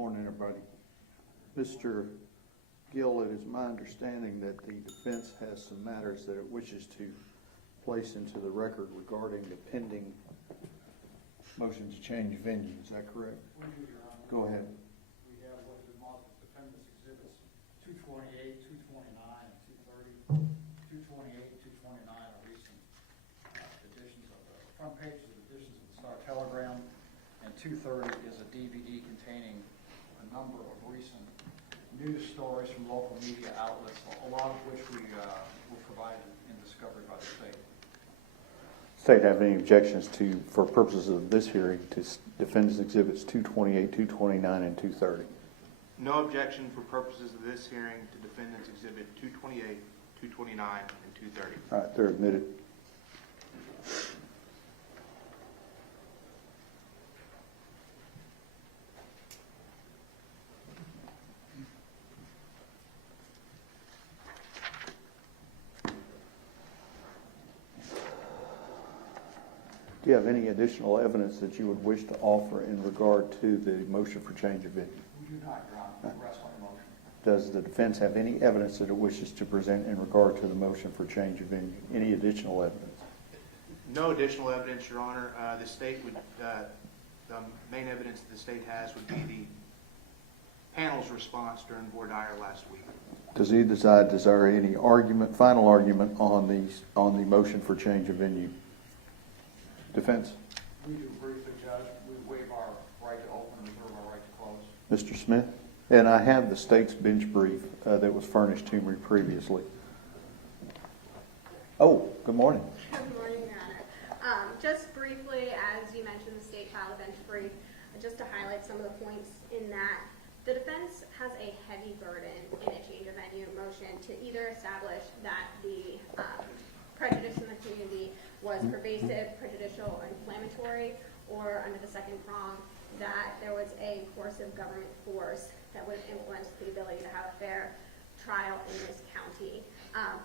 morning, everybody. Mr. Gill, it is my understanding that the defense has some matters that it wishes to place into the record regarding the pending motion to change venue. Is that correct? We do, Your Honor. Go ahead. We have what is marked as defendant's exhibits 228, 229, and 230. 228, 229 are recent editions of the front pages of editions of the Star Telegram, and 230 is a DVD containing a number of recent news stories from local media outlets, a lot of which were provided in discovery by the state. State have any objections to, for purposes of this hearing, to defendant's exhibits 228, 229, and 230? No objection for purposes of this hearing to defendant's exhibit 228, 229, and 230. All right, they're admitted. Do you have any additional evidence that you would wish to offer in regard to the motion for change of venue? We do not, Your Honor. We rest on the motion. Does the defense have any evidence that it wishes to present in regard to the motion for change of venue? Any additional evidence? No additional evidence, Your Honor. The state would, the main evidence the state has would be the panel's response during voir dire last week. Does either side desire any argument, final argument on the motion for change of venue? Defense? We do briefly, Judge. We waive our right to open and reserve our right to close. Mr. Smith? And I have the state's bench brief that was furnished to me previously. Oh, good morning. Good morning, Your Honor. Just briefly, as you mentioned, the state filed a bench brief, just to highlight some of the points in that. The defense has a heavy burden in a change of venue motion to either establish that the prejudice in the community was pervasive, prejudicial, or inflammatory, or under the second prong, that there was a coercive government force that would influence the ability to have a fair trial in this county.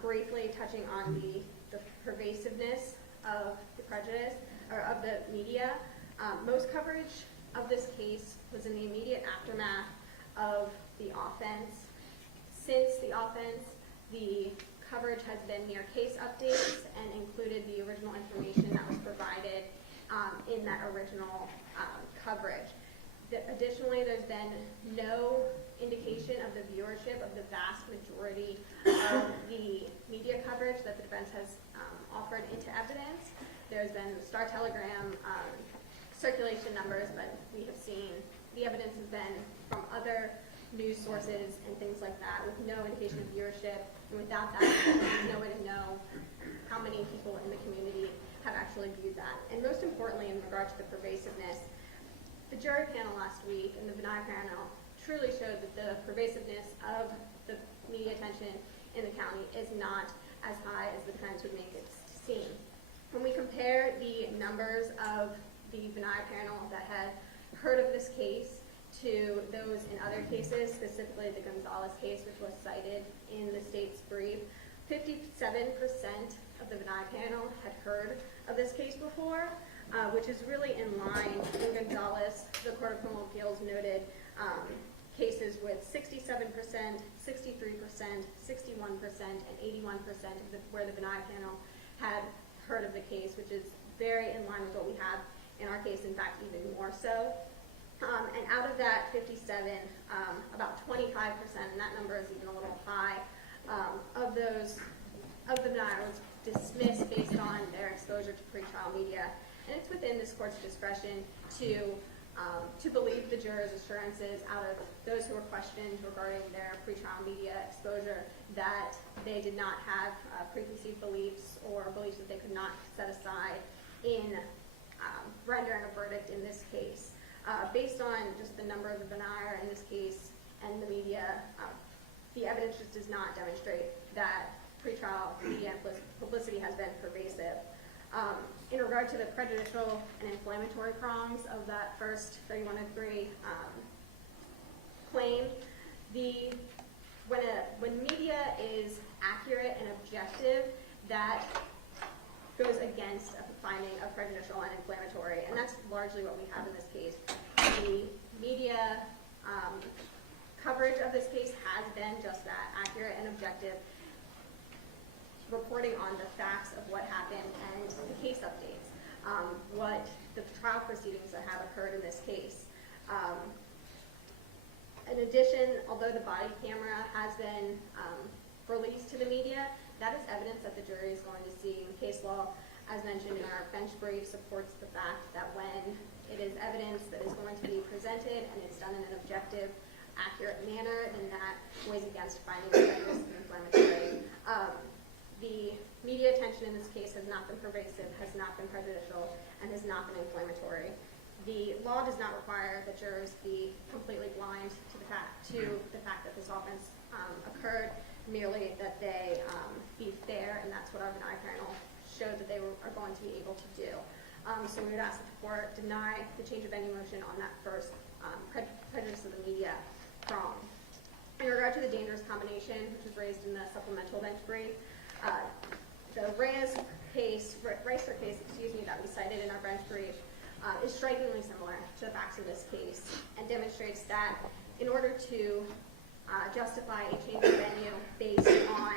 Briefly touching on the pervasiveness of the prejudice, or of the media, most coverage of this case was in the immediate aftermath of the offense. Since the offense, the coverage has been near case updates and included the original information that was provided in that original coverage. Additionally, there's been no indication of the viewership of the vast majority of the media coverage that the defense has offered into evidence. There's been Star Telegram circulation numbers, but we have seen the evidence has been from other news sources and things like that, with no indication of viewership. And without that, there's no way to know how many people in the community have actually viewed that. And most importantly, in regard to the pervasiveness, the jury panel last week and the benign panel truly showed that the pervasiveness of the media attention in the county is not as high as the defense would make it seem. When we compare the numbers of the benign panel that had heard of this case to those in other cases, specifically the Gonzalez case, which was cited in the state's brief, 57% of the benign panel had heard of this case before, which is really in line. In Gonzalez, the Court of Criminal Appeals noted cases with 67%, 63%, 61%, and 81% where the benign panel had heard of the case, which is very in line with what we have in our case, in fact, even more so. And out of that 57, about 25%, and that number is even a little high, of the benign was dismissed based on their exposure to pretrial media. And it's within this court's discretion to believe the jurors' assurances out of those who were questioned regarding their pretrial media exposure, that they did not have preconceived beliefs or beliefs that they could not set aside in rendering a verdict in this case. Based on just the number of the benign in this case and the media, the evidence just does not demonstrate that pretrial media publicity has been pervasive. In regard to the prejudicial and inflammatory prongs of that first 3103 claim, when media is accurate and objective, that goes against a finding of prejudicial and inflammatory, and that's largely what we have in this case. The media Coverage of this case has been just that, accurate and objective, reporting on the facts of what happened and the case updates, what the trial proceedings that have occurred in this case. In addition, although the body camera has been released to the media, that is evidence that the jury is going to see. Case law, as mentioned in our bench brief, supports the fact that when it is evidence that is going to be presented and it's done in an objective, accurate manner, then that weighs against finding prejudice and inflammatory. The media attention in this case has not been pervasive, has not been prejudicial, and has not been inflammatory. The law does not require that jurors be completely blind to the fact that this offense occurred, merely that they be fair, and that's what our deny panel showed that they are going to be able to do. So we would ask that the court deny the change of venue motion on that first prejudice of the media prong. In regard to the dangerous combination, which was raised in the supplemental bench brief, the Ricer case, that we cited in our bench brief is strikingly similar to the facts in this case and demonstrates that in order to justify a change of venue based on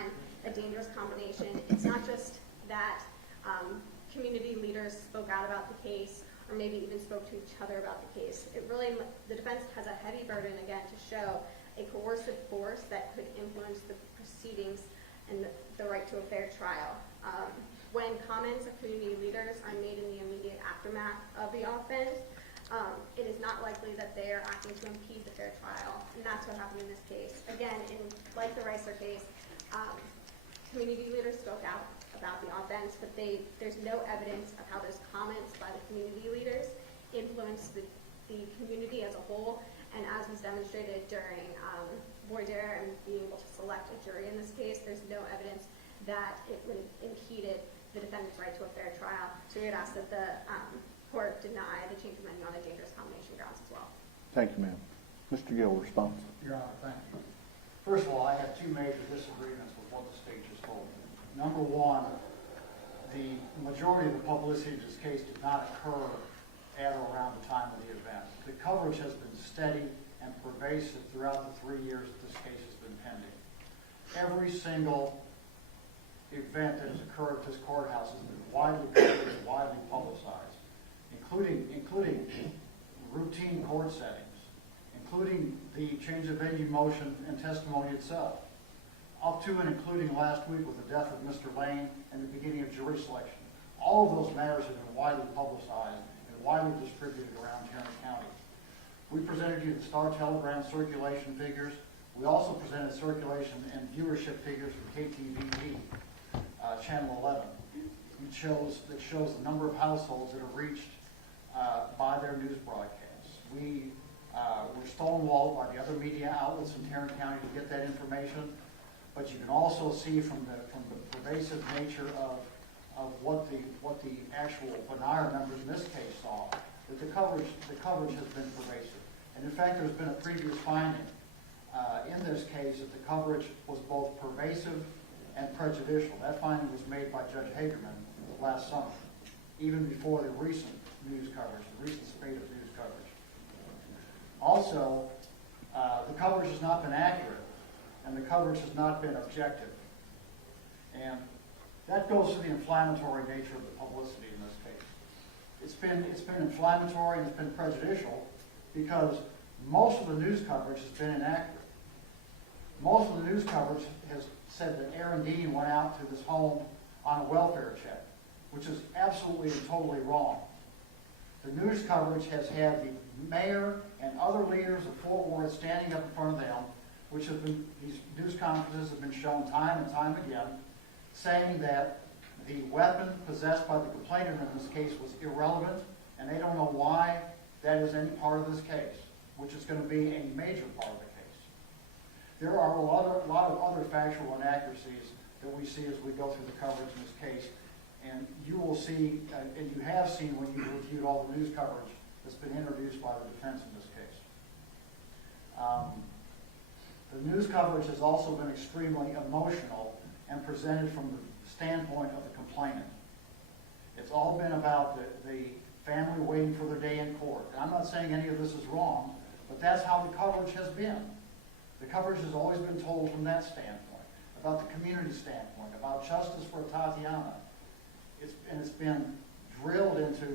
a dangerous combination, it's not just that community leaders spoke out about the case or maybe even spoke to each other about the case. The defense has a heavy burden, again, to show a coercive force that could influence the proceedings and the right to a fair trial. When comments of community leaders are made in the immediate aftermath of the offense, it is not likely that they are acting to impede the fair trial, and that's what happened in this case. Again, like the Ricer case, community leaders spoke out about the offense, but there's no evidence of how those comments by the community leaders influenced the community as a whole, and as was demonstrated during voir dire and being able to select a jury in this case, there's no evidence that it would have impeded the defendant's right to a fair trial. So we would ask that the court deny the change of venue on a dangerous combination grounds as well. Thank you, ma'am. Mr. Gill, response. Your Honor, thank you. First of all, I have two major disagreements with what the state just told me. Number one, the majority of the publicity of this case did not occur at or around the time of the event. The coverage has been steady and pervasive throughout the 3 years that this case has been pending. Every single event that has occurred at this courthouse has been widely covered and widely publicized, including routine court settings, including the change of venue motion and testimony itself, up to and including last week with the death of Mr. Lane and the beginning of jury selection. All of those matters have been widely publicized and widely distributed around Tarrant County. We presented you the Star Telegram circulation figures. We also presented circulation and viewership figures from KTVE, Channel 11. It shows the number of households that are reached by their news broadcasts. We were stonewalled by the other media outlets in Tarrant County to get that information, but you can also see from the pervasive nature of what the actual Bonaire members in this case saw, that the coverage has been pervasive. And in fact, there's been a previous finding in this case that the coverage was both pervasive and prejudicial. That finding was made by Judge Hagerman last summer, even before the recent news coverage, the recent spate of news coverage. Also, the coverage has not been accurate, and the coverage has not been objective. And that goes to the inflammatory nature of the publicity in this case. It's been inflammatory and it's been prejudicial because most of the news coverage has been inaccurate. Most of the news coverage has said that Aaron Dean went out to this home on a welfare check, which is absolutely and totally wrong. The news coverage has had the mayor and other leaders of Fort Worth standing up in front of them, which have been, these news conferences have been shown time and time again, saying that the weapon possessed by the complainant in this case was irrelevant, and they don't know why that is any part of this case, which is going to be a major part of the case. There are a lot of other factual inaccuracies that we see as we go through the coverage in this case, and you will see, and you have seen when you reviewed all the news coverage that's been introduced by the defense in this case. The news coverage has also been extremely emotional and presented from the standpoint of the complainant. It's all been about the family waiting for their day in court. And I'm not saying any of this is wrong, But that's how the coverage has been. The coverage has always been told from that standpoint, about the community standpoint, about justice for Atatiana. It's been drilled into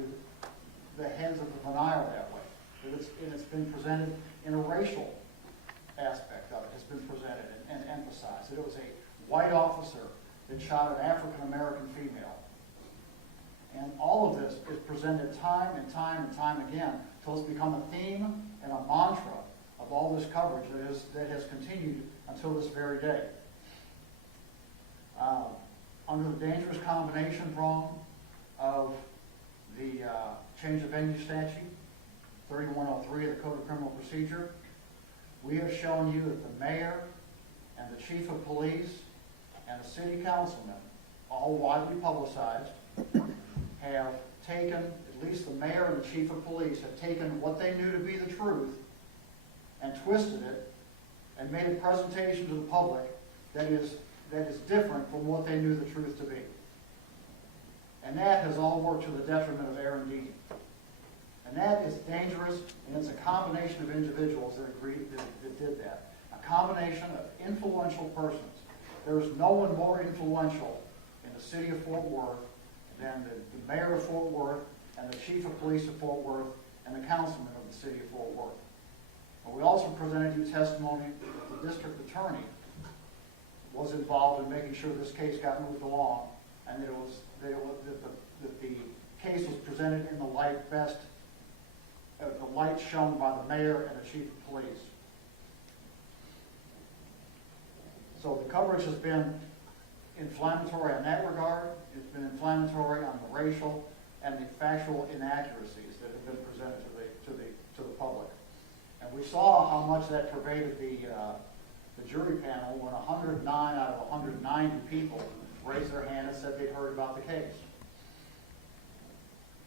the heads of the denial that way. And it's been presented in a racial aspect of it, has been presented and emphasized. That it was a white officer that shot an African-American female. And all of this is presented time and time and time again until it's become a theme and a mantra of all this coverage that has continued until this very day. Under the dangerous combination prong of the change of venue statute, 3103 of the Code of Criminal Procedure, we have shown you that the mayor and the chief of police and the city councilman, all widely publicized, have taken, at least the mayor and the chief of police, have taken what they knew to be the truth and twisted it and made a presentation to the public that is different from what they knew the truth to be. And that has all worked to the detriment of Aaron Dean. And that is dangerous, and it's a combination of individuals that did that. A combination of influential persons. There is no one more influential in the city of Fort Worth than the mayor of Fort Worth and the chief of police of Fort Worth and the councilman of the city of Fort Worth. And we also presented you testimony that the district attorney was involved in making sure this case got moved along, and that the case was presented in the light best, the light shown by the mayor and the chief of police. So the coverage has been inflammatory in that regard. It's been inflammatory on the racial and the factual inaccuracies that have been presented to the public. And we saw how much that pervaded the jury panel when 109 out of 190 people raised their hand and said they'd heard about the case.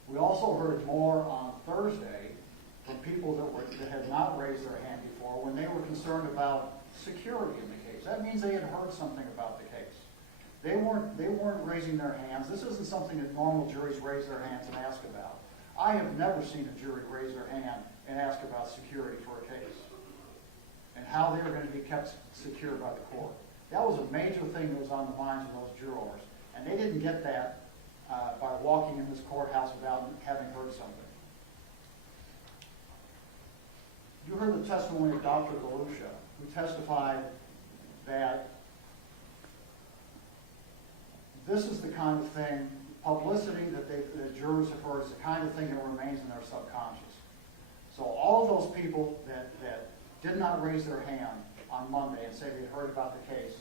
We also heard more on Thursday from people that had not raised their hand before when they were concerned about security in the case. That means they had heard something about the case. They weren't raising their hands. This isn't something that normal juries raise their hands and ask about. I have never seen a jury raise their hand and ask about security for a case and how they were going to be kept secure by the court. That was a major thing that was on the minds of those jurors, and they didn't get that by walking in this courthouse without having heard something. You heard the testimony of Dr. Galusha, who testified that this is the kind of thing, publicity that the jurors have heard is the kind of thing that remains in their subconscious. So all of those people that did not raise their hand on Monday and say they'd heard about the case,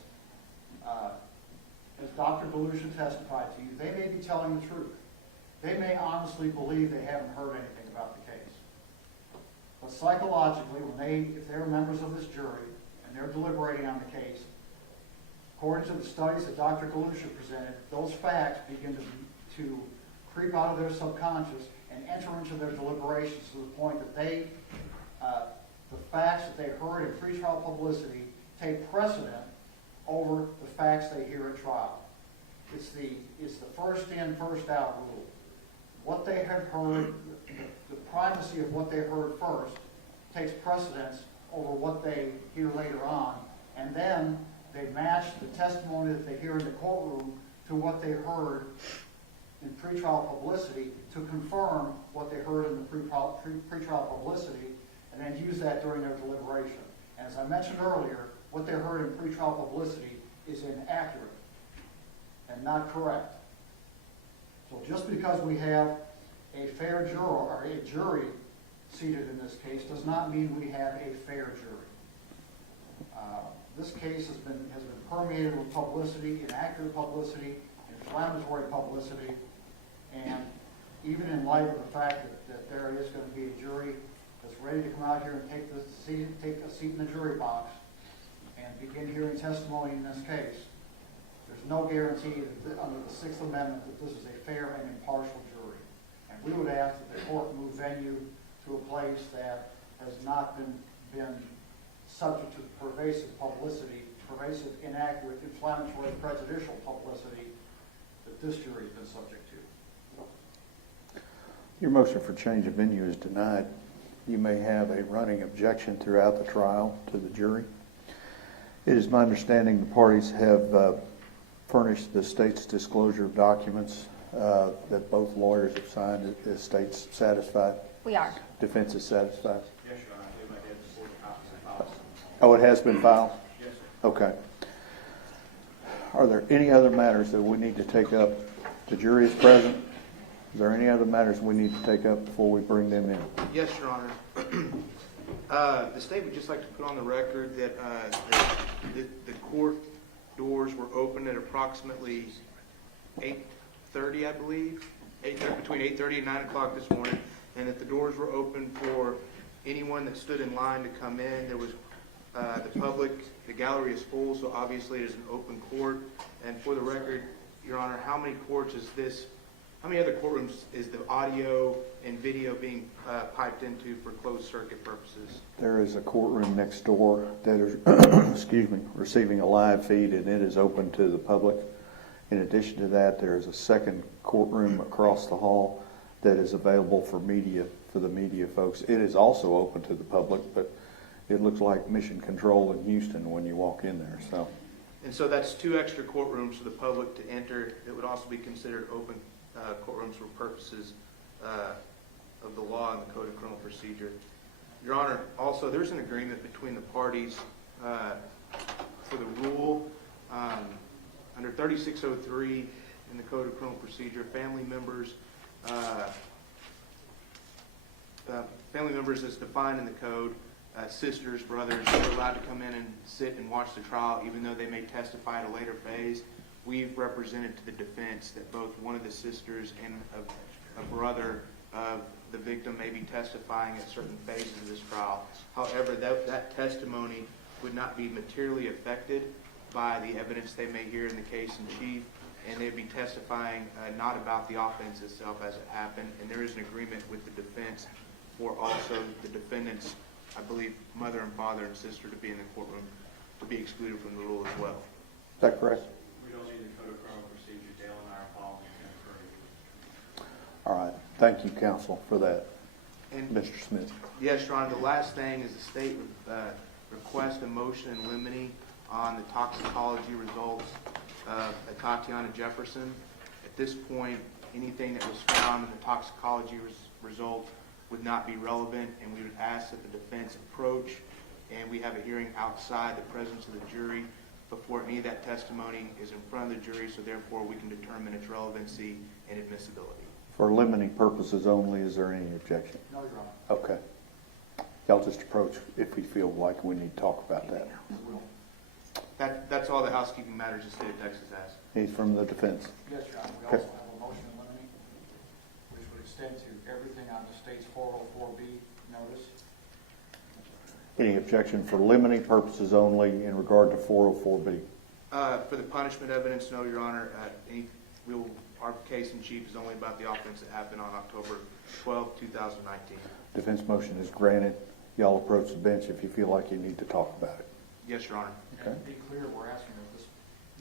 as Dr. Galusha testified to you, they may be telling the truth. They may honestly believe they haven't heard anything about the case. But psychologically, if they're members of this jury and they're deliberating on the case, according to the studies that Dr. Galusha presented, those facts begin to creep out of their subconscious and enter into their deliberations to the point that the facts that they heard in pretrial publicity take precedent over the facts they hear at trial. It's the first in, first out rule. What they have heard, the primacy of what they heard first takes precedence over what they hear later on, and then they match the testimony that they hear in the courtroom to what they heard in pretrial publicity to confirm what they heard in the pretrial publicity, and then use that during their deliberation. And as I mentioned earlier, what they heard in pretrial publicity is inaccurate and not correct. So just because we have a fair juror or a jury seated in this case does not mean we have a fair jury. This case has been permeated with publicity, inaccurate publicity, inflammatory publicity, and even in light of the fact that there is going to be a jury that's ready to come out here and take a seat in the jury box and begin hearing testimony in this case, there's no guarantee that under the Sixth Amendment that this is a fair and impartial jury. And we would ask that the court move venue to a place that has not been subject to pervasive publicity, pervasive, inaccurate, inflammatory, prejudicial publicity that this jury has been subject to. Your motion for change of venue is denied. you may have a running objection throughout the trial to the jury. It is my understanding the parties have furnished the state's disclosure of documents that both lawyers have signed. Is state's satisfied? We are. Defense is satisfied? Yes, Your Honor, I believe I did before the copies of files. Oh, it has been filed? Yes, sir. Okay. Are there any other matters that we need to take up? The jury is present. Is there any other matters we need to take up before we bring them in? Yes, Your Honor. The state would just like to put on the record that the court doors were open at approximately 8:30, I believe, between 8:30 and 9 o'clock this morning, and that the doors were open for anyone that stood in line to come in. There was the public, the gallery is full, so obviously it is an open court. And for the record, Your Honor, how many other courtrooms is the audio and video being piped into for closed circuit purposes? There is a courtroom next door that is, excuse me, receiving a live feed, and it is open to the public. In addition to that, there is a second courtroom across the hall that is available for the media folks. It is also open to the public, but it looks like Mission Control in Houston when you walk in there. So, And so that's 2 extra courtrooms for the public to enter. It would also be considered open courtrooms for purposes of the law and the Code of Criminal Procedure. Your Honor, also there's an agreement between the parties for the rule under 3603 in the Code of Criminal Procedure. Family members as defined in the code, sisters, brothers, are allowed to come in and sit and watch the trial even though they may testify at a later phase. We've represented to the defense that both one of the sisters and a brother of the victim may be testifying at certain phases of this trial. However, that testimony would not be materially affected by the evidence they may hear in the case in chief, and they'd be testifying not about the offense itself as it happened. And there is an agreement with the defense for also the defendant's, I believe, mother and father and sister to be in the courtroom to be excluded from the rule as well. is that correct? We don't need the Code of Criminal Procedure. Dale and I are following the All right. Thank you, counsel, for that. And Mr. Smith. yes, Your Honor, the last thing is the state would request a motion in limine on the toxicology results of Atatiana Jefferson. At this point, anything that was found in the toxicology result would not be relevant, and we would ask that the defense approach and we have a hearing outside the presence of the jury before any of that testimony is in front of the jury, so therefore we can determine its relevancy and admissibility. For limiting purposes only, is there any objection? No, Your Honor. Okay. Y'all just approach if we feel like we need to talk about that. We will. That's all the housekeeping matters the state of Texas has. He's from the defense. Yes, Your Honor. We Okay. also have a motion in limine, which would extend to everything on the state's 404B notice. Any objection for limiting purposes only in regard to 404B? For the punishment evidence, no, Your Honor. Our case in chief is only about the offense that happened on October 12, 2019. Defense motion is granted. Y'all approach the bench if you feel like you need to talk about it. Yes, Your Honor. Okay. And to be clear, we're asking that this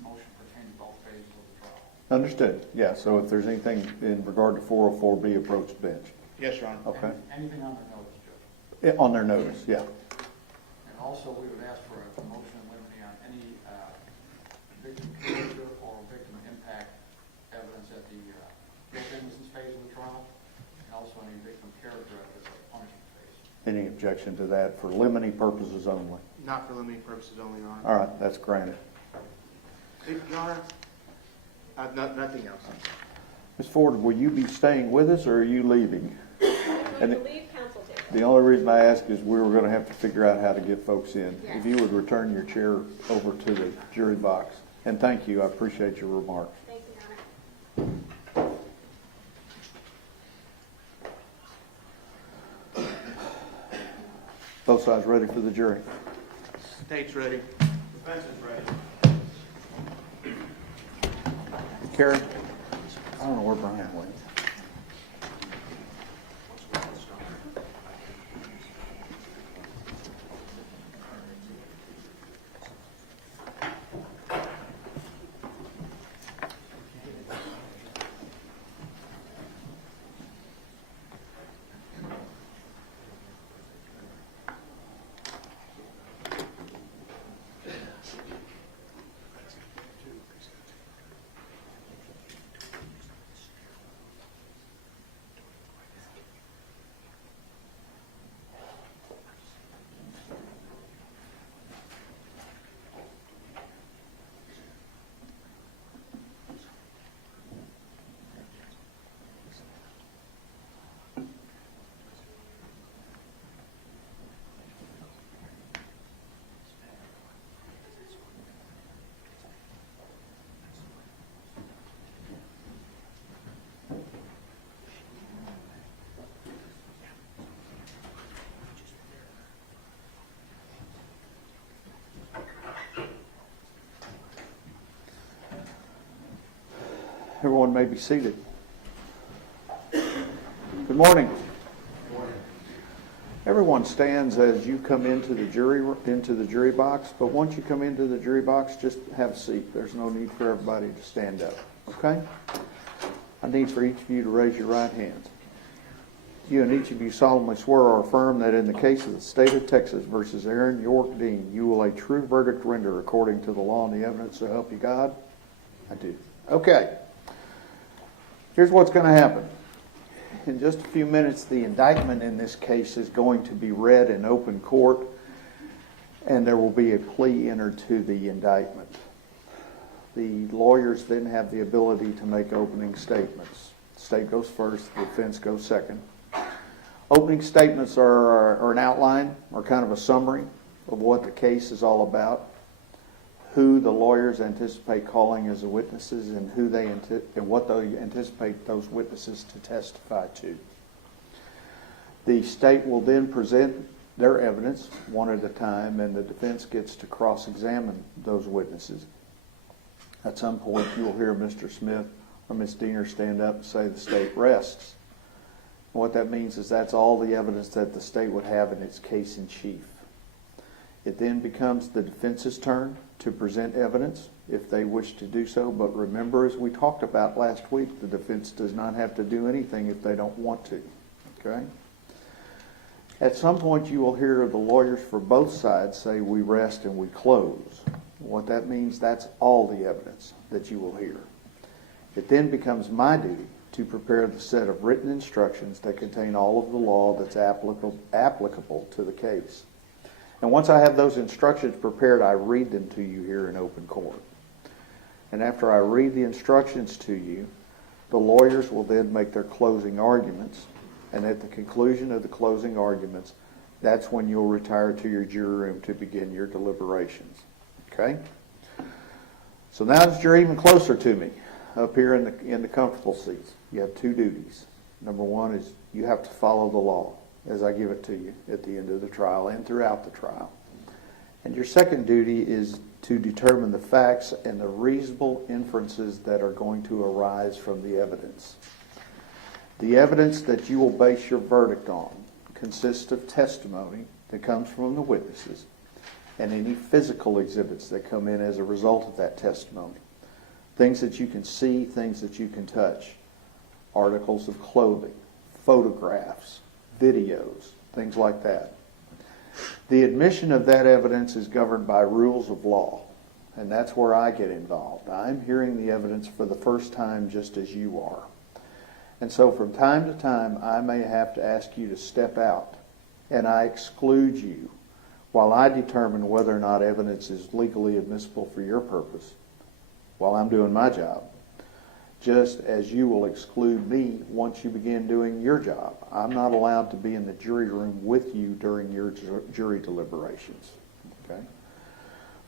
motion pertain to both phases of the trial. Understood. Yeah, so if there's anything in regard to 404B, approach the bench. Yes, Your Honor. Okay. Anything on their notice, Judge. Yeah, on their notice, yeah. And also, we would ask for a motion in limine on any victim character or victim impact evidence at the guilt innocence phase of the trial, and also any victim character evidence at the punishment phase. Any objection to that for limiting purposes only? Not for limiting purposes only, Your Honor. All right, that's granted. Your Honor, nothing else. Ms. Ford, will you be staying with us or are you leaving? I'm going to leave council table. The only reason I ask is we were going to have to figure out how to get folks in. Yes. If you would return your chair over to the jury box. And thank you, I appreciate your remarks. Thank you, Your Honor. Both sides ready for the jury? State's ready. Defense is ready. Karen? I don't know where Brian went. Everyone may be seated. Good morning. Everyone stands as you come into the jury box, but once you come into the jury box, just have a seat. There's no need for everybody to stand up, okay? I need for each of you to raise your right hands. You and each of you solemnly swear or affirm that in the case of the state of Texas versus Aaron York Dean, you will a true verdict render according to the law and the evidence, so help you God? I do. Okay. Here's what's going to happen. In just a few minutes, the indictment in this case is going to be read in open court, and there will be a plea entered to the indictment. The lawyers then have the ability to make opening statements. The state goes first, the defense goes second. Opening statements are an outline or kind of a summary of what the case is all about, who the lawyers anticipate calling as the witnesses, and what they anticipate those witnesses to testify to. The state will then present their evidence one at a time, and the defense gets to cross-examine those witnesses. At some point, you will hear Mr. Smith or Ms. Diener stand up and say the state rests. And what that means is that's all the evidence that the state would have in its case in chief. It then becomes the defense's turn to present evidence if they wish to do so. But remember, as we talked about last week, the defense does not have to do anything if they don't want to. Okay? At some point, you will hear the lawyers for both sides say, we rest and we close. What that means, that's all the evidence that you will hear. It then becomes my duty to prepare the set of written instructions that contain all of the law that's applicable to the case. And once I have those instructions prepared, I read them to you here in open court. And after I read the instructions to you, the lawyers will then make their closing arguments. And at the conclusion of the closing arguments, that's when you'll retire to your jury room to begin your deliberations. Okay? So now that you're even closer to me, up here in the comfortable seats, you have two duties. Number one is you have to follow the law as I give it to you at the end of the trial and throughout the trial. And your second duty is to determine the facts and the reasonable inferences that are going to arise from the evidence. The evidence that you will base your verdict on consists of testimony that comes from the witnesses and any physical exhibits that come in as a result of that testimony. Things that you can see, things that you can touch, articles of clothing, photographs, videos, things like that. The admission of that evidence is governed by rules of law, and that's where I get involved. I'm hearing the evidence for the first time just as you are. And so from time to time, I may have to ask you to step out, and I exclude you while I determine whether or not evidence is legally admissible for your purpose while I'm doing my job, just as you will exclude me once you begin doing your job. I'm not allowed to be in the jury room with you during your jury deliberations. Okay?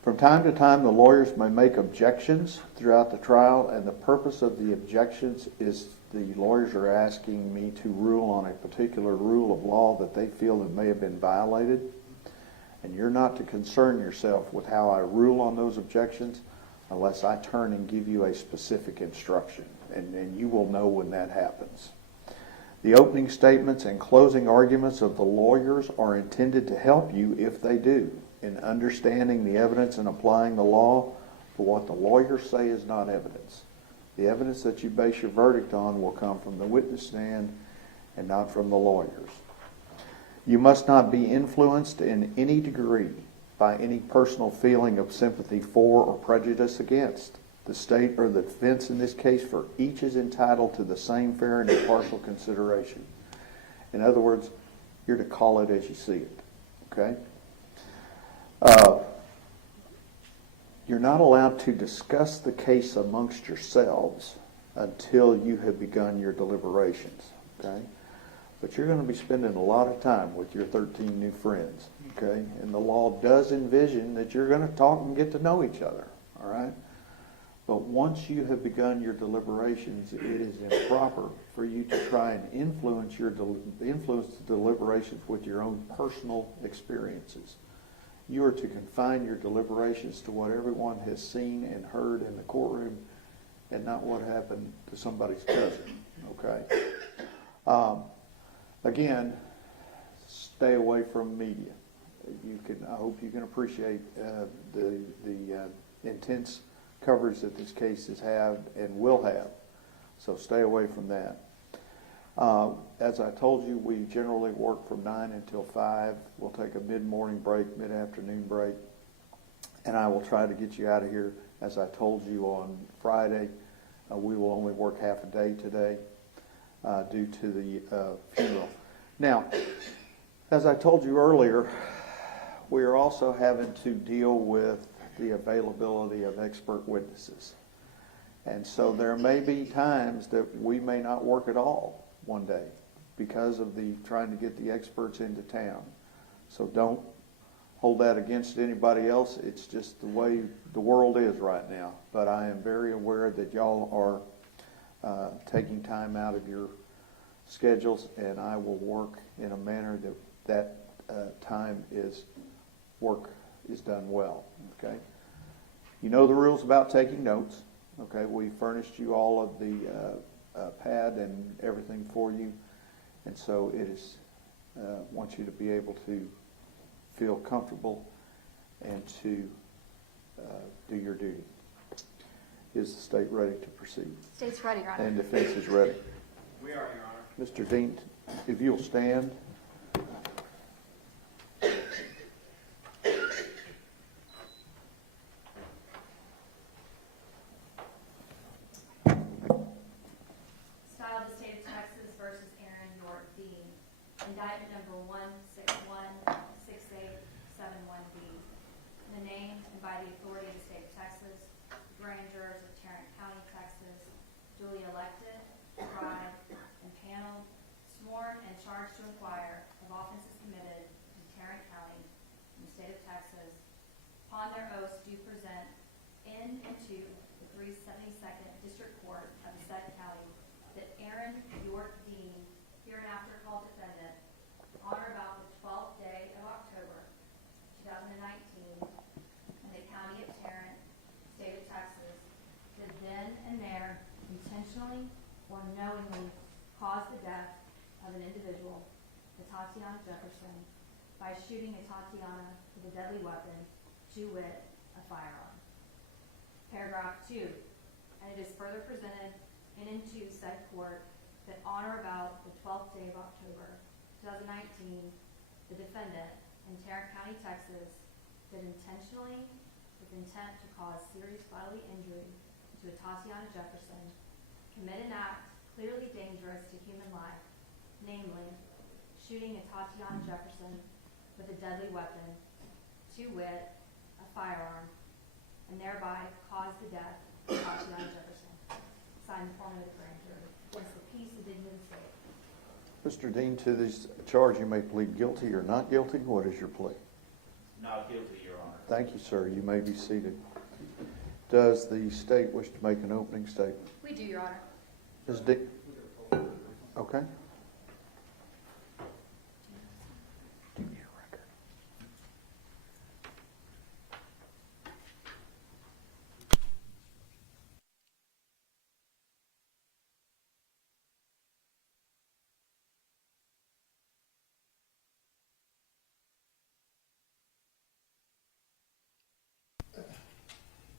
From time to time, the lawyers may make objections throughout the trial, and the purpose of the objections is the lawyers are asking me to rule on a particular rule of law that they feel that may have been violated, and you're not to concern yourself with how I rule on those objections unless I turn and give you a specific instruction, and you will know when that happens. The opening statements and closing arguments of the lawyers are intended to help you, if they do, in understanding the evidence and applying the law. But what the lawyers say is not evidence. The evidence that you base your verdict on will come from the witness stand and not from the lawyers. You must not be influenced in any degree by any personal feeling of sympathy for or prejudice against the state or the defense in this case, for each is entitled to the same fair and impartial consideration. In other words, you're to call it as you see it. Okay? You're not allowed to discuss the case amongst yourselves until you have begun your deliberations. Okay? But you're going to be spending a lot of time with your 13 new friends. Okay? And the law does envision that you're going to talk and get to know each other. All right? But once you have begun your deliberations, it is improper for you to try and influence the deliberations with your own personal experiences. You are to confine your deliberations to what everyone has seen and heard in the courtroom and not what happened to somebody's cousin, okay? Again, stay away from media. I hope you can appreciate the intense coverage that this case has had and will have, so stay away from that. As I told you, we generally work from 9 until 5. We'll take a mid-morning break, mid-afternoon break, and I will try to get you out of here. As I told you on Friday, we will only work half a day today due to the funeral. Now, as I told you earlier, we are also having to deal with the availability of expert witnesses. And so there may be times that we may not work at all one day because of the trying to get the experts into town. So don't hold that against anybody else. It's just the way the world is right now. But I am very aware that y'all are taking time out of your schedules, and I will work in a manner that time is done well. Okay. You know the rules about taking notes. Okay. We furnished you all of the pad and everything for you, and so it is. Want you to be able to feel comfortable and to do your duty. Is the state ready to proceed? State's ready, Your Honor. And defense is ready. We are, Your Honor. Mr. Dean, if you'll stand. Style of the State of Texas versus Aaron York Dean. Indictment number 1616871B. In the name and by the authority of the State of Texas, the grand jurors of Tarrant County, Texas, duly elected, tried, and paneled, sworn and charged to inquire of offenses committed in Tarrant County in the state of Texas, upon their oaths do present in and to the 372nd District Court of the said county that Aaron York Dean, hereinafter called defendant, on or about the 12th day of October 2019, in the county of Tarrant, state of Texas, did then and there intentionally or knowingly cause the death of an individual, Atatiana Jefferson, by shooting Atatiana with a deadly weapon, to wit, a firearm. Paragraph 2, and it is further presented in and to said court that on or about the 12th day of October 2019, the defendant in Tarrant County, Texas, did intentionally, with intent to cause serious bodily injury to Atatiana Jefferson, commit an act clearly dangerous to human life, namely, shooting Atatiana Jefferson with a deadly weapon, to wit, a firearm, and thereby cause the death of Atatiana Jefferson. Signed the form of the grand jury. Against the peace and dignity of the state. Mr. Dean, to this charge you may plead guilty or not guilty. What is your plea? Not guilty, Your Honor. Thank you, sir. You may be seated. Does the state wish to make an opening statement? We do, Your Honor. Ms. Dean? Okay. Give me a record.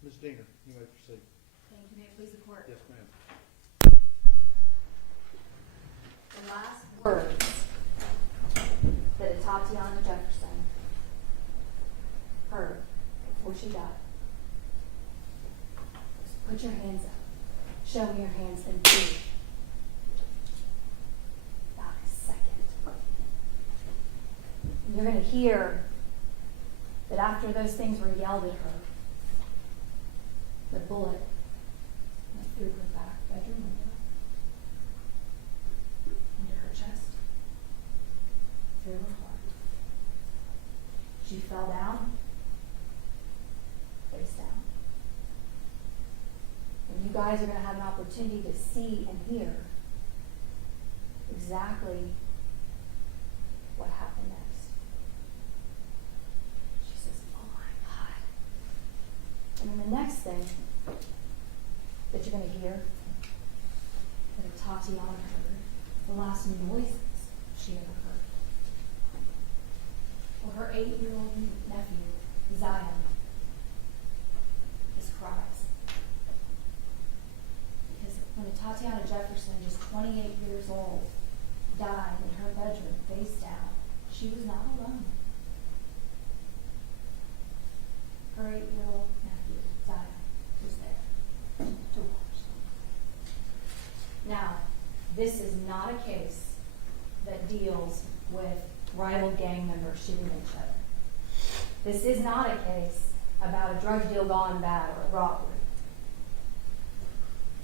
Ms. Diener, you may proceed. Thank you. May it please the court. Yes, ma'am. The last words that Atatiana Jefferson heard before she died was, "Put your hands up. Show me your hands, then do." About a second. And you're going to hear that after those things were yelled at her, the bullet went through her back bedroom window, into her chest, through her heart. She fell down, face down. And you guys are going to have an opportunity to see and hear exactly what happened next. She says, "Oh my God." And then the next thing that you're going to hear Atatiana heard, the last noises she ever heard, were her 8-year-old nephew, Zion, his cries. Because when Atatiana Jefferson, just 28 years old, died in her bedroom face down, she was not alone. Her 8-year-old nephew, Zion, was there to watch. Now, this is not a case that deals with rival gang members shooting each other. This is not a case about a drug deal gone bad or a robbery.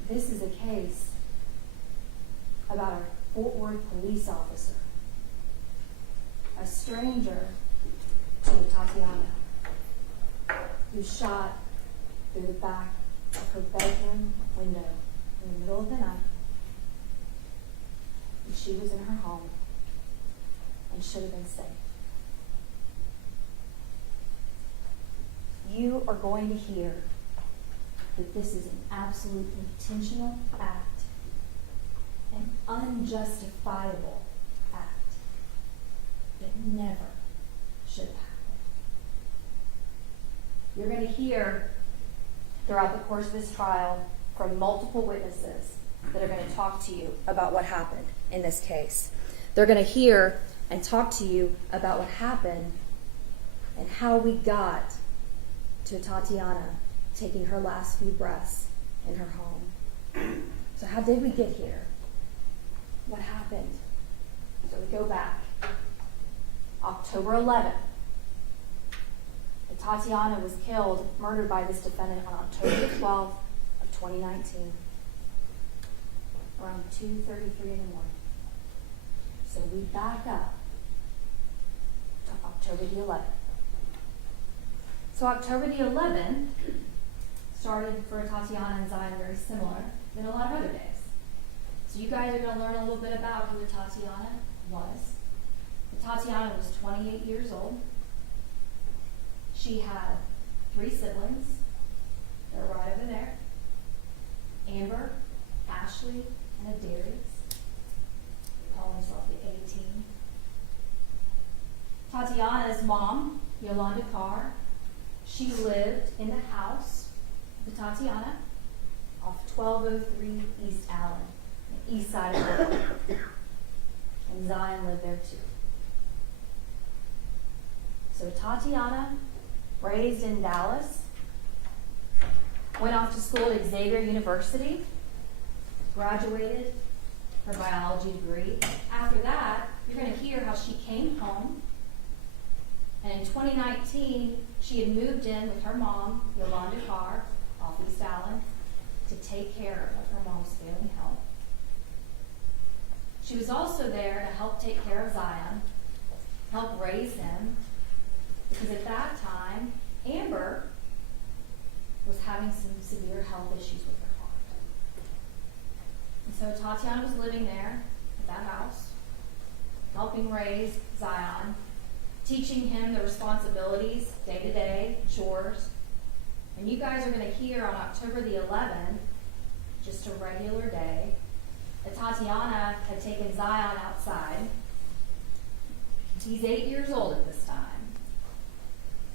This is a case about a Fort Worth police officer, a stranger to Atatiana, who shot through the back of her bedroom window in the middle of the night when she was in her home and should have been safe. You are going to hear that this is an absolute intentional act, an unjustifiable act that never should have happened. You're going to hear throughout the course of this trial from multiple witnesses that are going to talk to you about what happened in this case. They're going to hear and talk to you about what happened and how we got to Atatiana taking her last few breaths in her home. So how did we get here? What happened? So we go back. October 11th. Atatiana was killed, murdered by this defendant on October 12th of 2019, around 2:33 in the morning. So we back up to October the 11th. So October the 11th started for Atatiana and Zion very similar than a lot of other days. So you guys are going to learn a little bit about who Atatiana was. Atatiana was 28 years old. She had 3 siblings. They're right over there. Amber, Ashley, and Adarius. Calling herself the A-Team. Tatiana's mom, Yolanda Carr, she lived in the house with Atatiana off 1203 East Allen, the east side of Bori. And Zion lived there too. So Tatiana, raised in Dallas, went off to school at Xavier University, graduated her biology degree. After that, you're going to hear how she came home. And in 2019, she had moved in with her mom, Yolanda Carr, off East Allen, to take care of her mom's failing health. She was also there to help take care of Zion, help raise him, because at that time, Amber was having some severe health issues with her heart. And so Tatiana was living there at that house, helping raise Zion, teaching him the responsibilities, day-to-day, chores. And you guys are going to hear on October the 11th, just a regular day, that Tatiana had taken Zion outside. He's 8 years old at this time.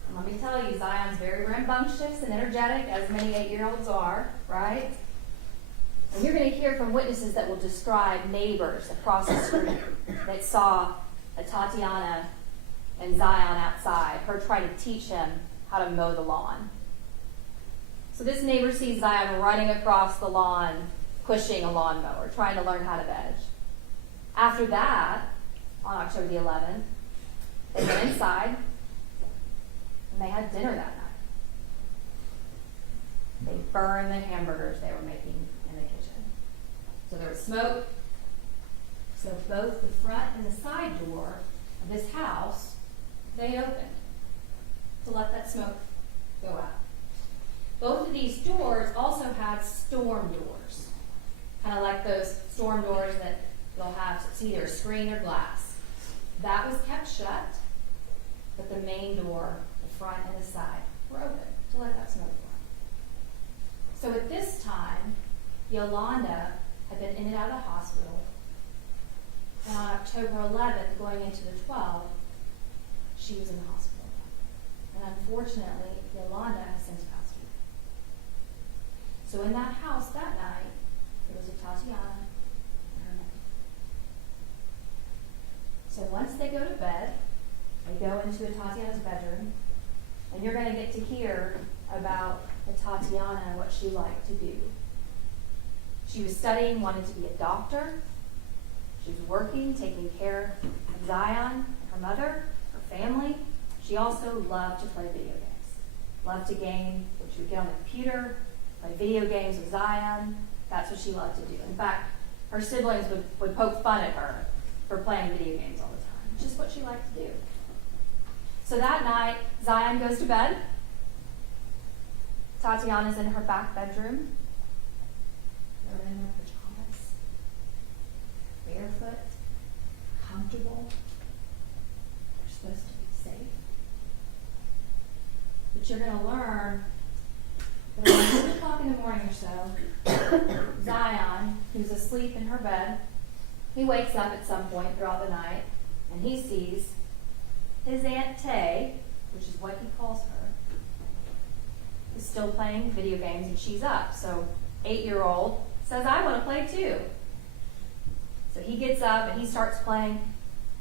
And let me tell you, Zion's very rambunctious and energetic, as many 8-year-olds are, right? And you're going to hear from witnesses that will describe neighbors across the street that saw Tatiana and Zion outside, her trying to teach him how to mow the lawn. So this neighbor sees Zion running across the lawn, pushing a lawnmower, trying to learn how to veg. After that, on October the 11th, they went inside and they had dinner that night. They burned the hamburgers they were making in the kitchen. So there was smoke. So both the front and the side door of this house, they opened to let that smoke go out. Both of these doors also had storm doors, kind of like those storm doors that you'll have, it's either a screen or glass. That was kept shut, but the main door, the front and the side, were open to let that smoke go out. So at this time, Yolanda had been in and out of the hospital. And on October 11th, going into the 12th, she was in the hospital. And unfortunately, Yolanda has since passed away. So in that house that night, there was Atatiana and her nephew. So once they go to bed, they go into Atatiana's bedroom, and you're going to get to hear about Atatiana and what she liked to do. She was studying, wanted to be a doctor. She was working, taking care of Zion, her mother, her family. She also loved to play video games. Loved to game. She would get on the computer, play video games with Zion. That's what she loved to do. In fact, her siblings would poke fun at her for playing video games all the time. It's just what she liked to do. So that night, Zion goes to bed. Tatiana's in her back bedroom. They're in their pajamas, barefoot, comfortable. They're supposed to be safe. But you're going to learn that around 2 o'clock in the morning or so, Zion, who's asleep in her bed, he wakes up at some point throughout the night, and he sees his Aunt Tay, which is what he calls her, is still playing video games, and she's up. So 8-year-old says, I want to play too. So he gets up and he starts playing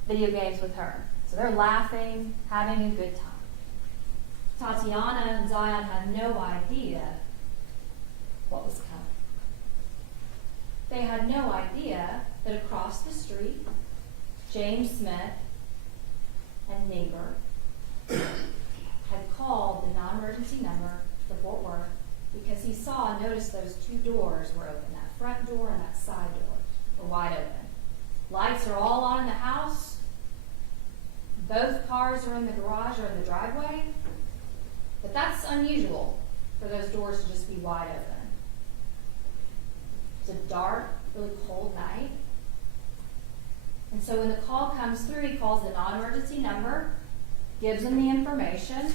video games with her. So they're laughing, having a good time. Tatiana and Zion had no idea what was coming. They had no idea that across the street, James Smith, a neighbor, had called the non-emergency number for Fort Worth because he noticed those 2 doors were open. That front door and that side door were wide open. Lights are all on in the house. Both cars are in the garage or in the driveway. But that's unusual for those doors to just be wide open. It's a dark, really cold night. And so when the call comes through, he calls the non-emergency number, gives them the information,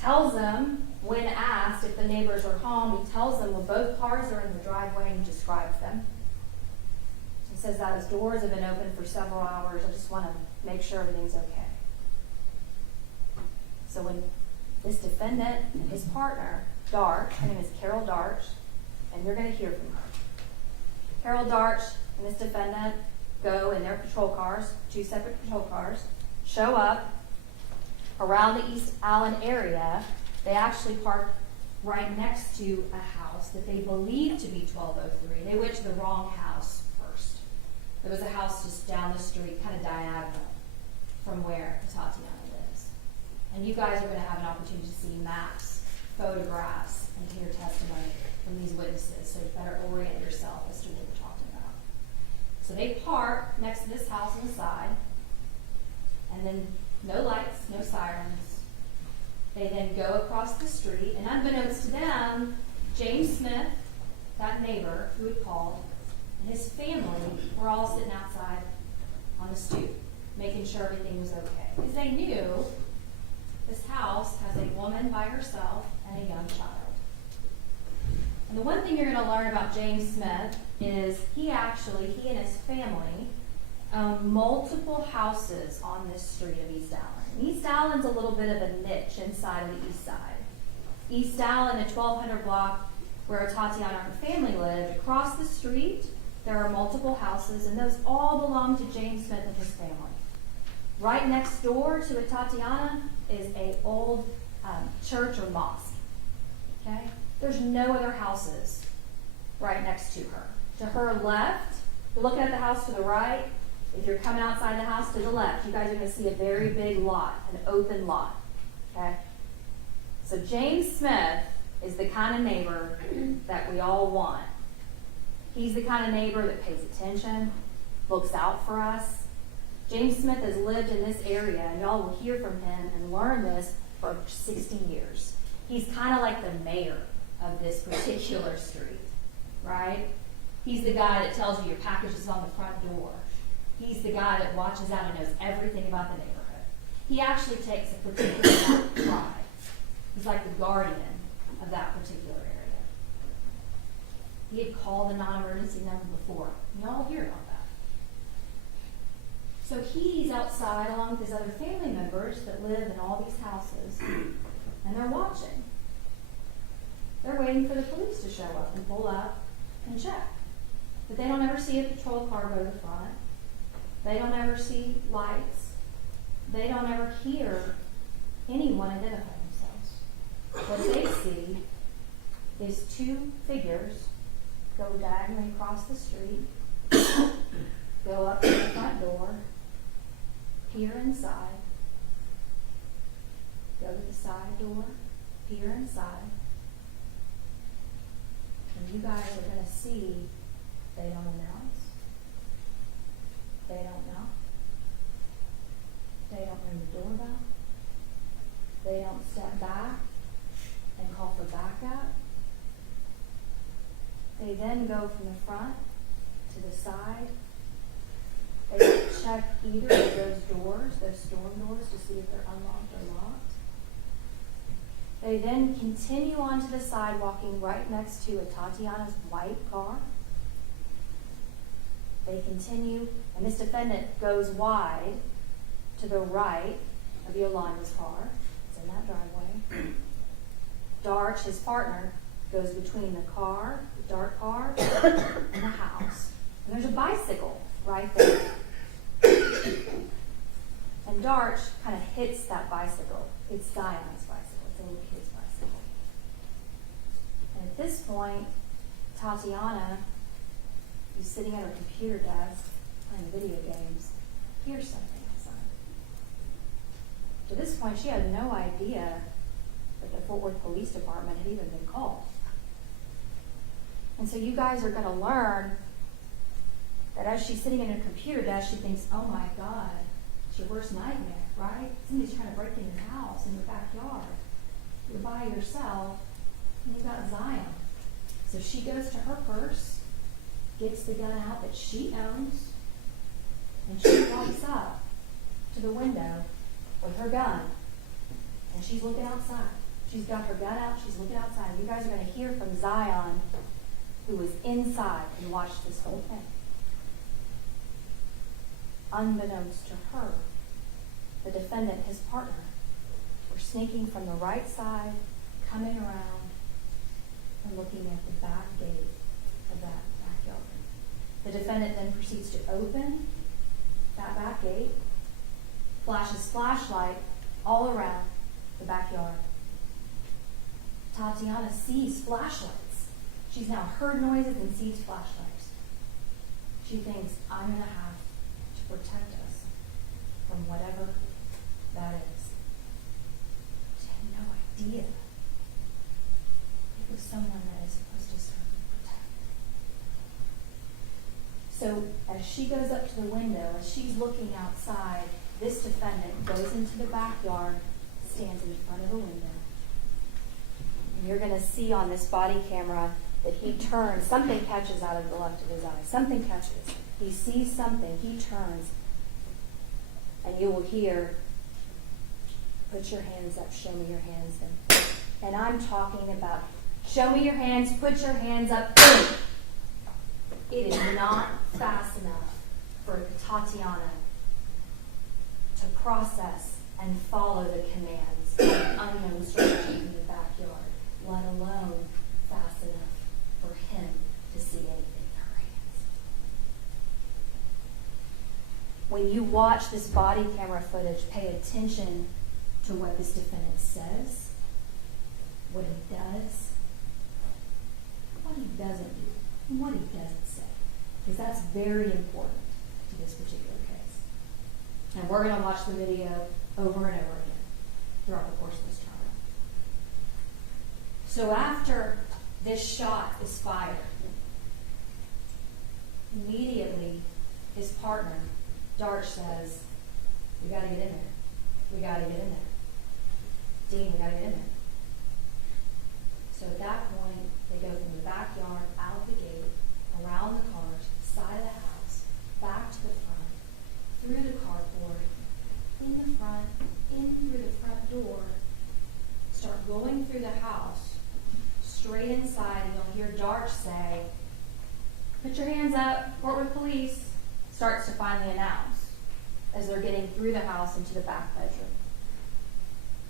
tells them, when asked if the neighbors are home, he tells them, well, both cars are in the driveway, and he describes them. He says that his doors have been open for several hours. I just want to make sure everything's okay. So when this defendant and his partner, Darch, her name is Carol Darch, and you're going to hear from her. Carol Darch and this defendant go in their patrol cars, 2 separate patrol cars, show up around the East Allen area. They actually park right next to a house that they believe to be 1203. They went to the wrong house first. There was a house just down the street, kind of diagonal from where Atatiana lives. And you guys are going to have an opportunity to see maps, photographs, and hear testimony from these witnesses, so you better orient yourself as to what we're talking about. So they park next to this house on the side, and then no lights, no sirens. They then go across the street, and unbeknownst to them, James Smith, that neighbor who had called, and his family were all sitting outside on the stoop, making sure everything was okay. Because they knew this house has a woman by herself and a young child. And the one thing you're going to learn about James Smith is he and his family own multiple houses on this street of East Allen. East Allen's a little bit of a niche inside of the East Side. East Allen, the 1200 block where Atatiana and her family lived, across the street there are multiple houses, and those all belong to James Smith and his family. Right next door to Atatiana is an old church or mosque. Okay? There's no other houses right next to her. To her left, if you're looking at the house to the right, if you're coming outside the house to the left, you guys are going to see a very big lot, an open lot. Okay? So James Smith is the kind of neighbor that we all want. He's the kind of neighbor that pays attention, looks out for us. James Smith has lived in this area, and y'all will hear from him and learn this for 60 years. He's kind of like the mayor of this particular street, right? He's the guy that tells you your package is on the front door. He's the guy that watches out and knows everything about the neighborhood. He actually takes a particular amount of pride. He's like the guardian of that particular area. He had called the non-emergency number before. Y'all hear about that. So he's outside along with his other family members that live in all these houses, and they're watching. They're waiting for the police to show up and pull up and check. But they don't ever see a patrol car go to the front. They don't ever see lights. They don't ever hear anyone identify themselves. What they see is two figures go diagonally across the street, go up to the front door, peer inside, go to the side door, peer inside, and you guys are going to see they don't announce, they don't knock, they don't ring the doorbell, they don't step back and call for backup. They then go from the front to the side. They check either of those doors, those storm doors, to see if they're unlocked or locked. They then continue onto the side, walking right next to Atatiana's white car. They continue, and this defendant goes wide to the right of Yolanda's car. It's in that driveway. Darch, his partner, goes between the car, the dark car, and the house. And there's a bicycle right there. And Darch kind of hits that bicycle. It's Zion's bicycle. It's a little kid's bicycle. And at this point, Tatiana, who's sitting at her computer desk playing video games, hears something outside. To this point, she had no idea that the Fort Worth Police Department had even been called. And so you guys are going to learn that as she's sitting at her computer desk, she thinks, oh my God, it's your worst nightmare, right? Somebody's trying to break into your house, in your backyard. You're by yourself, and you've got Zion. So she goes to her purse, gets the gun out that she owns, and she walks up to the window with her gun, and she's looking outside. She's got her gun out, she's looking outside. You guys are going to hear from Zion, who was inside and watched this whole thing. Unbeknownst to her, the defendant and his partner were sneaking from the right side, coming around, and looking at the back gate of that backyard. The defendant then proceeds to open that back gate, flashes flashlight all around the backyard. Tatiana sees flashlights. She's now heard noises and sees flashlights. She thinks, I'm going to have to protect us from whatever that is. She had no idea it was someone that is supposed to serve and protect. So as she goes up to the window, as she's looking outside, this defendant goes into the backyard, stands in front of the window. And you're going to see on this body camera that he turns, something catches out of the left of his eye. Something catches. He sees something, he turns, and you will hear, put your hands up, show me your hands. And I'm talking about, show me your hands, put your hands up. It is not fast enough for Tatiana to process and follow the commands of an unknown stranger in the backyard, let alone fast enough for him to see anything in her hands. When you watch this body camera footage, pay attention to what this defendant says, what he does, what he doesn't do, and what he doesn't say. Because that's very important to this particular case. And we're going to watch the video over and over again throughout the course of this trial. So after this shot is fired, immediately his partner, Darch, says, we got to get in there. We got to get in there. Dean, we got to get in there. So at that point, they go from the backyard, out the gate, around the cars, side of the house, back to the front, through the carport, in the front, in through the front door, start going through the house, straight inside, and you'll hear Darch say, Fort Worth police starts to finally announce as they're getting through the house into the back bedroom.